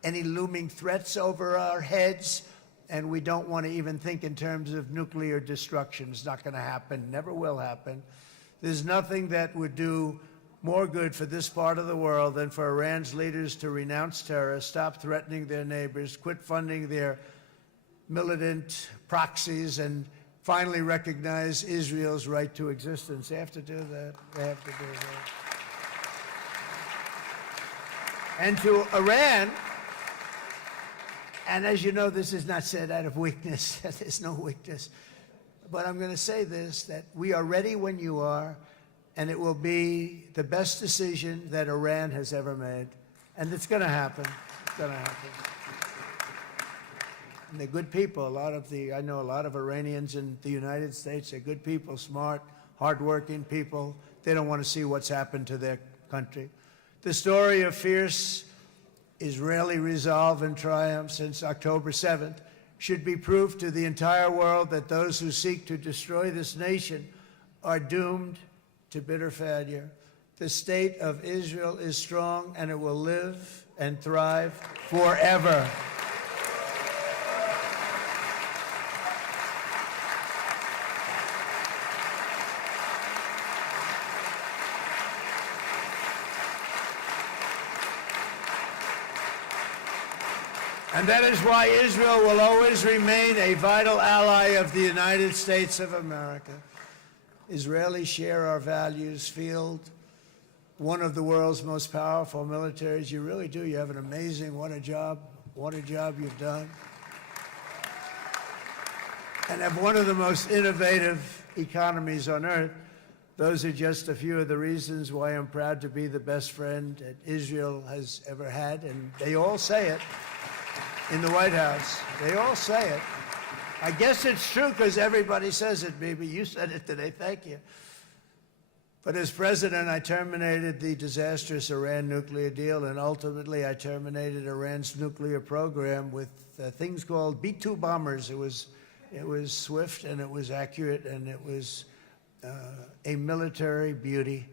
any looming threats over our heads, and we don't want to even think in terms of nuclear destruction. It's not going to happen, never will happen. There's nothing that would do more good for this part of the world than for Iran's leaders to renounce terror, stop threatening their neighbors, quit funding their militant proxies, and finally recognize Israel's right to existence. They have to do that. They have to do that. And to Iran, and as you know, this is not said out of weakness. There's no weakness. But I'm going to say this, that we are ready when you are, and it will be the best decision that Iran has ever made. And it's going to happen. It's going to happen. And they're good people. I know a lot of Iranians in the United States. They're good people, smart, hardworking people. They don't want to see what's happened to their country. The story of fierce Israeli resolve and triumph since October 7th should be proof to the entire world that those who seek to destroy this nation are doomed to bitter failure. The state of Israel is strong, and it will live and thrive forever. And that is why Israel will always remain a vital ally of the United States of America. Israelis share our values, field one of the world's most powerful militaries. You really do. You have an amazing, what a job you've done. And have one of the most innovative economies on earth. Those are just a few of the reasons why I'm proud to be the best friend that Israel has ever had. And they all say it in the White House. They all say it. I guess it's true because everybody says it, baby. You said it today. Thank you. But as president, I terminated the disastrous Iran nuclear deal, and ultimately I terminated Iran's nuclear program with things called B-2 bombers. It was swift, and it was accurate, and it was a military beauty.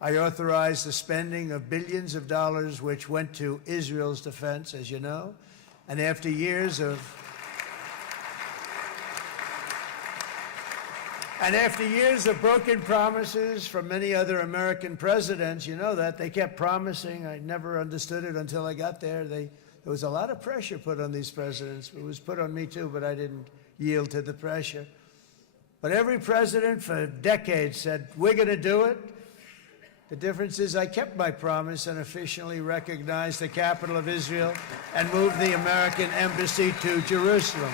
I authorized the spending of billions of dollars, which went to Israel's defense, as you know. And after years of broken promises from many other American presidents, you know that, they kept promising. I never understood it until I got there. There was a lot of pressure put on these presidents. It was put on me too, but I didn't yield to the pressure. But every president for decades said, we're going to do it. The difference is I kept my promise and officially recognized the capital of Israel and moved the American embassy to Jerusalem.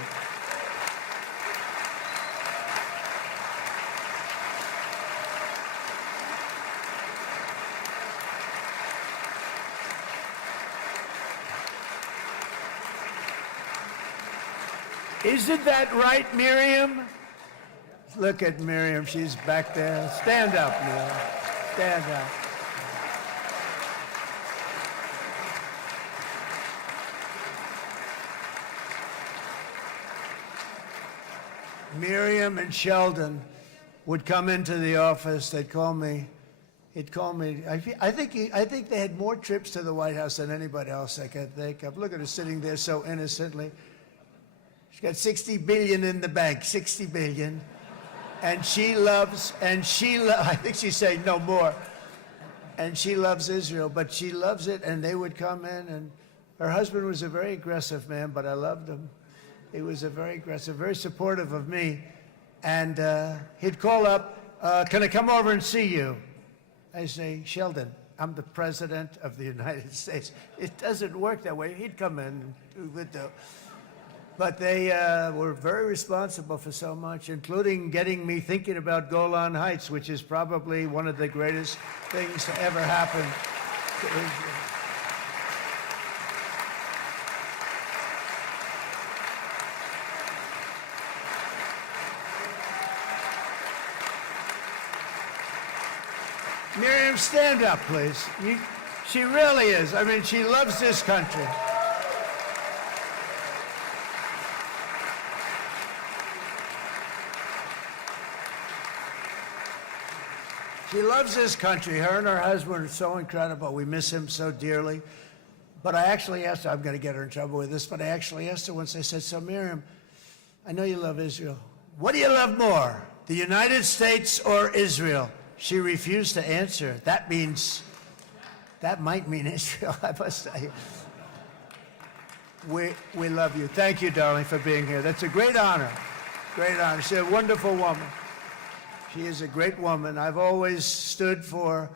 Isn't that right, Miriam? Look at Miriam. She's back there. Stand up, Miriam. Stand up. Miriam and Sheldon would come into the office. They'd call me. He'd call me. I think they had more trips to the White House than anybody else I can think of. Look at her sitting there so innocently. She's got 60 billion in the bank, 60 billion. And I think she's saying no more. And she loves Israel, but she loves it, and they would come in, and her husband was a very aggressive man, but I loved him. He was a very aggressive, very supportive of me. And he'd call up, can I come over and see you? I say, Sheldon, I'm the President of the United States. It doesn't work that way. He'd come in and do good though. But they were very responsible for so much, including getting me thinking about Golan Heights, which is probably one of the greatest things to ever happen to Israel. Miriam, stand up, please. She really is. I mean, she loves this country. She loves this country. Her and her husband are so incredible. We miss him so dearly. But I actually asked her, I'm going to get her in trouble with this, but I actually asked her once, I said, so Miriam, I know you love Israel. What do you love more, the United States or Israel? She refused to answer. That might mean Israel, I must say. We love you. Thank you, darling, for being here. That's a great honor. Great honor. She's a wonderful woman. She is a great woman. I've always stood for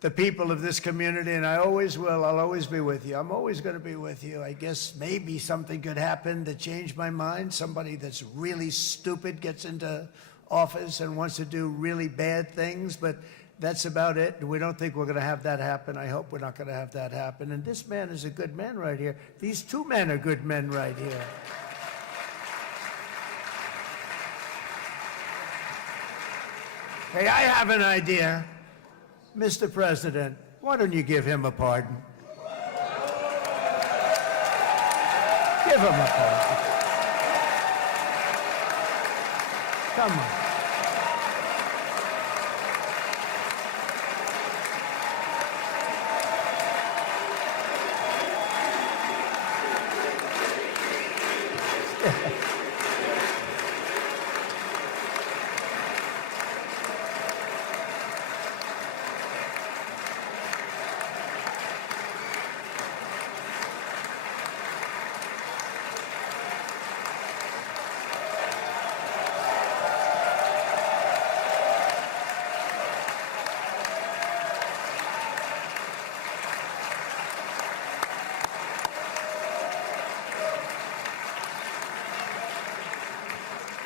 the people of this community, and I always will. I'll always be with you. I'm always going to be with you. I guess maybe something could happen to change my mind. Somebody that's really stupid gets into office and wants to do really bad things, but that's about it. We don't think we're going to have that happen. I hope we're not going to have that happen. And this man is a good man right here. These two men are good men right here. Hey, I have an idea. Mr. President, why don't you give him a pardon? Give him a pardon. Come on.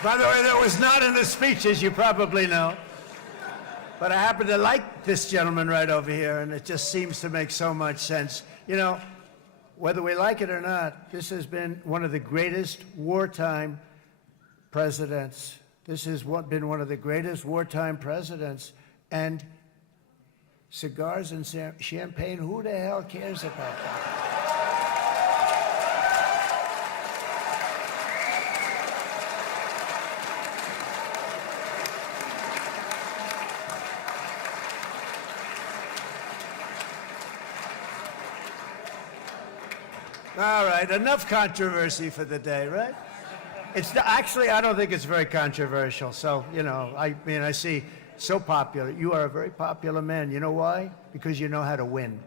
By the way, that was not in the speech, as you probably know. But I happen to like this gentleman right over here, and it just seems to make so much sense. You know, whether we like it or not, this has been one of the greatest wartime presidents. This has been one of the greatest wartime presidents. And cigars and champagne, who the hell cares about that? All right, enough controversy for the day, right? Actually, I don't think it's very controversial. So, you know, I mean, I see so popular. You are a very popular man. You know why? Because you know how to win.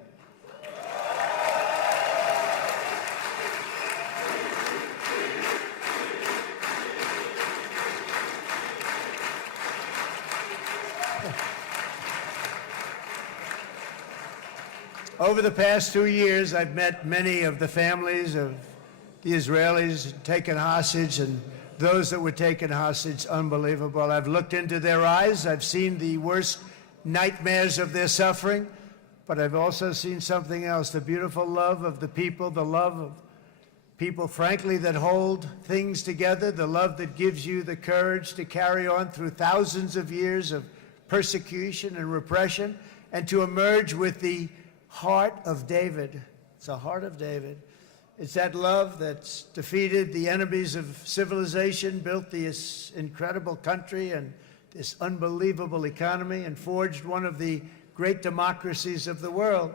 Over the past 2 years, I've met many of the families of the Israelis taken hostage and those that were taken hostage. Unbelievable. I've looked into their eyes. I've seen the worst nightmares of their suffering, but I've also seen something else, the beautiful love of the people, the love of people, frankly, that hold things together, the love that gives you the courage to carry on through thousands of years of persecution and repression and to emerge with the heart of David. It's the heart of David. It's that love that's defeated the enemies of civilization, built this incredible country and this unbelievable economy, and forged one of the great democracies of the world.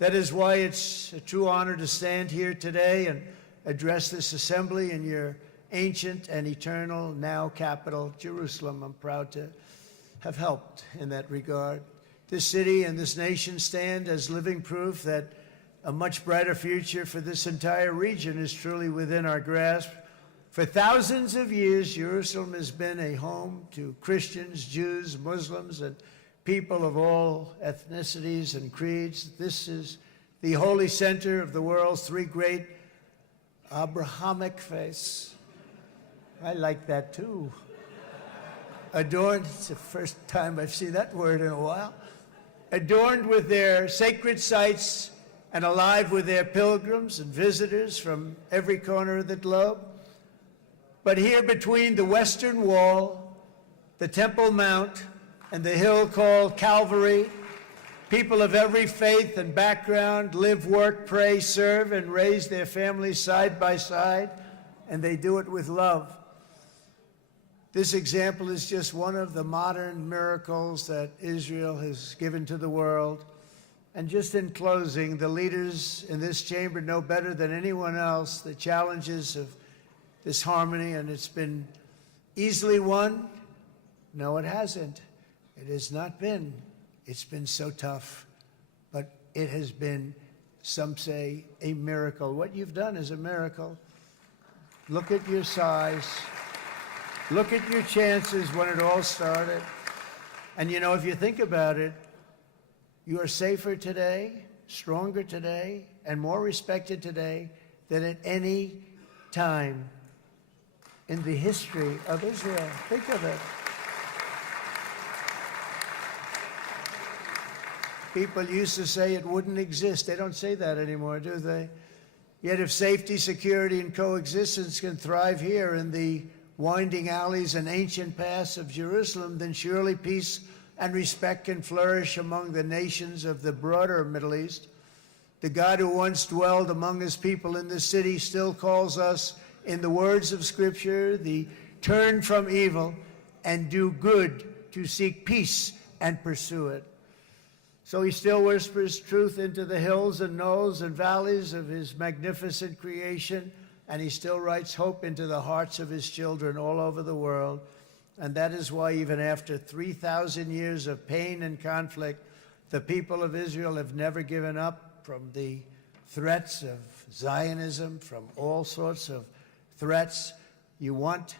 That is why it's a true honor to stand here today and address this assembly in your ancient and eternal now capital, Jerusalem. I'm proud to have helped in that regard. This city and this nation stand as living proof that a much brighter future for this entire region is truly within our grasp. For thousands of years, Jerusalem has been a home to Christians, Jews, Muslims, and people of all ethnicities and creeds. This is the holy center of the world's three great Abrahamic faiths. I like that too. Adorned, it's the first time I've seen that word in a while. Adorned with their sacred sites and alive with their pilgrims and visitors from every corner of the globe. But here between the Western Wall, the Temple Mount, and the hill called Calvary, people of every faith and background live, work, pray, serve, and raise their families side by side, and they do it with love. This example is just one of the modern miracles that Israel has given to the world. And just in closing, the leaders in this chamber know better than anyone else the challenges of this harmony, and it's been easily won. No, it hasn't. It has not been. It's been so tough, but it has been, some say, a miracle. What you've done is a miracle. Look at your size. Look at your chances when it all started. And you know, if you think about it, you are safer today, stronger today, and more respected today than at any time in the history of Israel. Think of it. People used to say it wouldn't exist. They don't say that anymore, do they? Yet if safety, security, and coexistence can thrive here in the winding alleys and ancient paths of Jerusalem, then surely peace and respect can flourish among the nations of the broader Middle East. The God who once dwelled among his people in this city still calls us, in the words of Scripture, the turn from evil and do good, to seek peace and pursue it. So he still whispers truth into the hills and knolls and valleys of his magnificent creation, and he still writes hope into the hearts of his children all over the world. And that is why even after 3,000 years of pain and conflict, the people of Israel have never given up from the threats of Zionism, from all sorts of threats. You want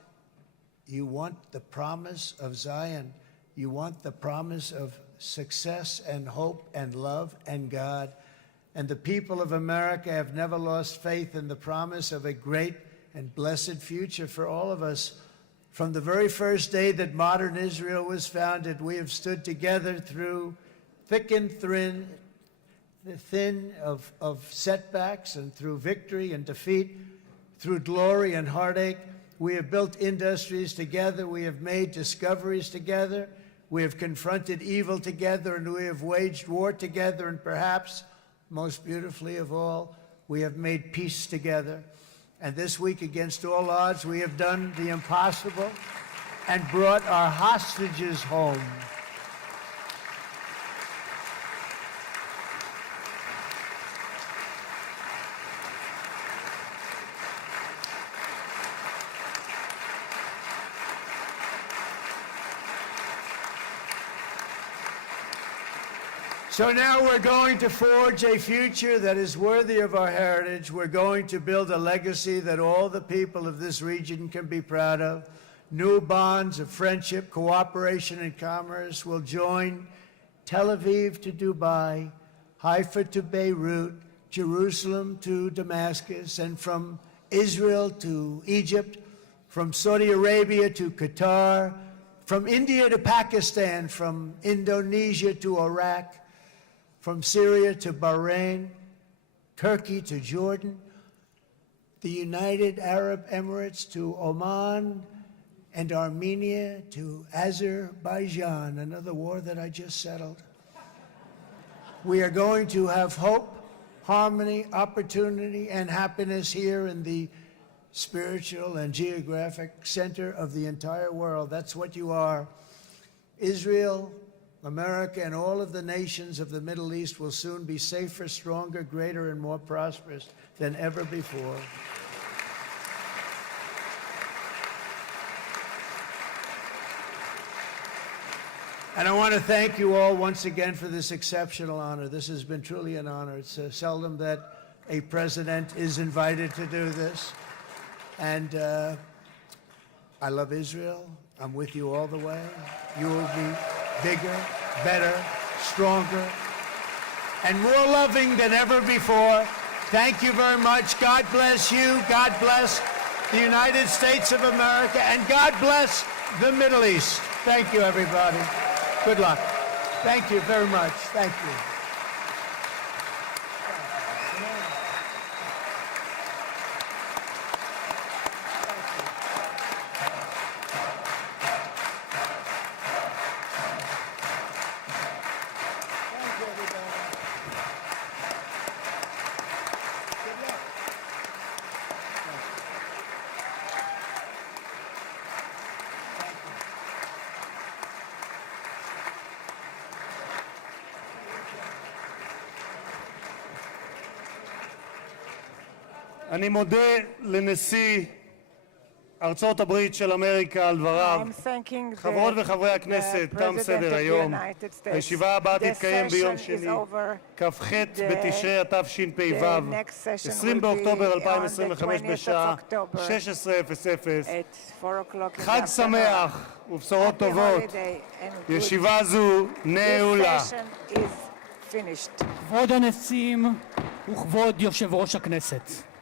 the promise of Zion. You want the promise of success and hope and love and God. And the people of America have never lost faith in the promise of a great and blessed future for all of us. From the very first day that modern Israel was founded, we have stood together through thick and thin of setbacks, and through victory and defeat, through glory and heartache. We have built industries together. We have made discoveries together. We have confronted evil together, and we have waged war together. And perhaps most beautifully of all, we have made peace together. And this week, against all odds, we have done the impossible and brought our hostages home. So now we're going to forge a future that is worthy of our heritage. We're going to build a legacy that all the people of this region can be proud of. New bonds of friendship, cooperation, and commerce will join Tel Aviv to Dubai, Haifa to Beirut, Jerusalem to Damascus, and from Israel to Egypt, from Saudi Arabia to Qatar, from India to Pakistan, from Indonesia to Iraq, from Syria to Bahrain, Turkey to Jordan, the United Arab Emirates to Oman, and Armenia to Azerbaijan, another war that I just settled. We are going to have hope harmony, opportunity, and happiness here in the spiritual and geographic center of the entire world. That's what you are. Israel, America, and all of the nations of the Middle East will soon be safer, stronger, greater, and more prosperous than ever before. And I want to thank you all once again for this exceptional honor. This has been truly an honor. It's seldom that a president is invited to do this. And I love Israel. I'm with you all the way. You will be bigger, better, stronger, and more loving than ever before. Thank you very much. God bless you. God bless the United States of America. And God bless the Middle East. Thank you, everybody. Good luck. Thank you very much. Thank you. אני מודה לנשיא ארצות הברית של אמריקה על דבריו. חברות וחברי הכנסת, תם סדר היום. הישיבה הבאה תתקיים ביום שני, כ"ח בתשרי התשפ"ו, 20 באוקטובר 2025 בשעה 16:00. חג שמח ובשורות טובות. ישיבה זו נעולה. כבוד הנשיאים וכבוד יושב ראש הכנסת.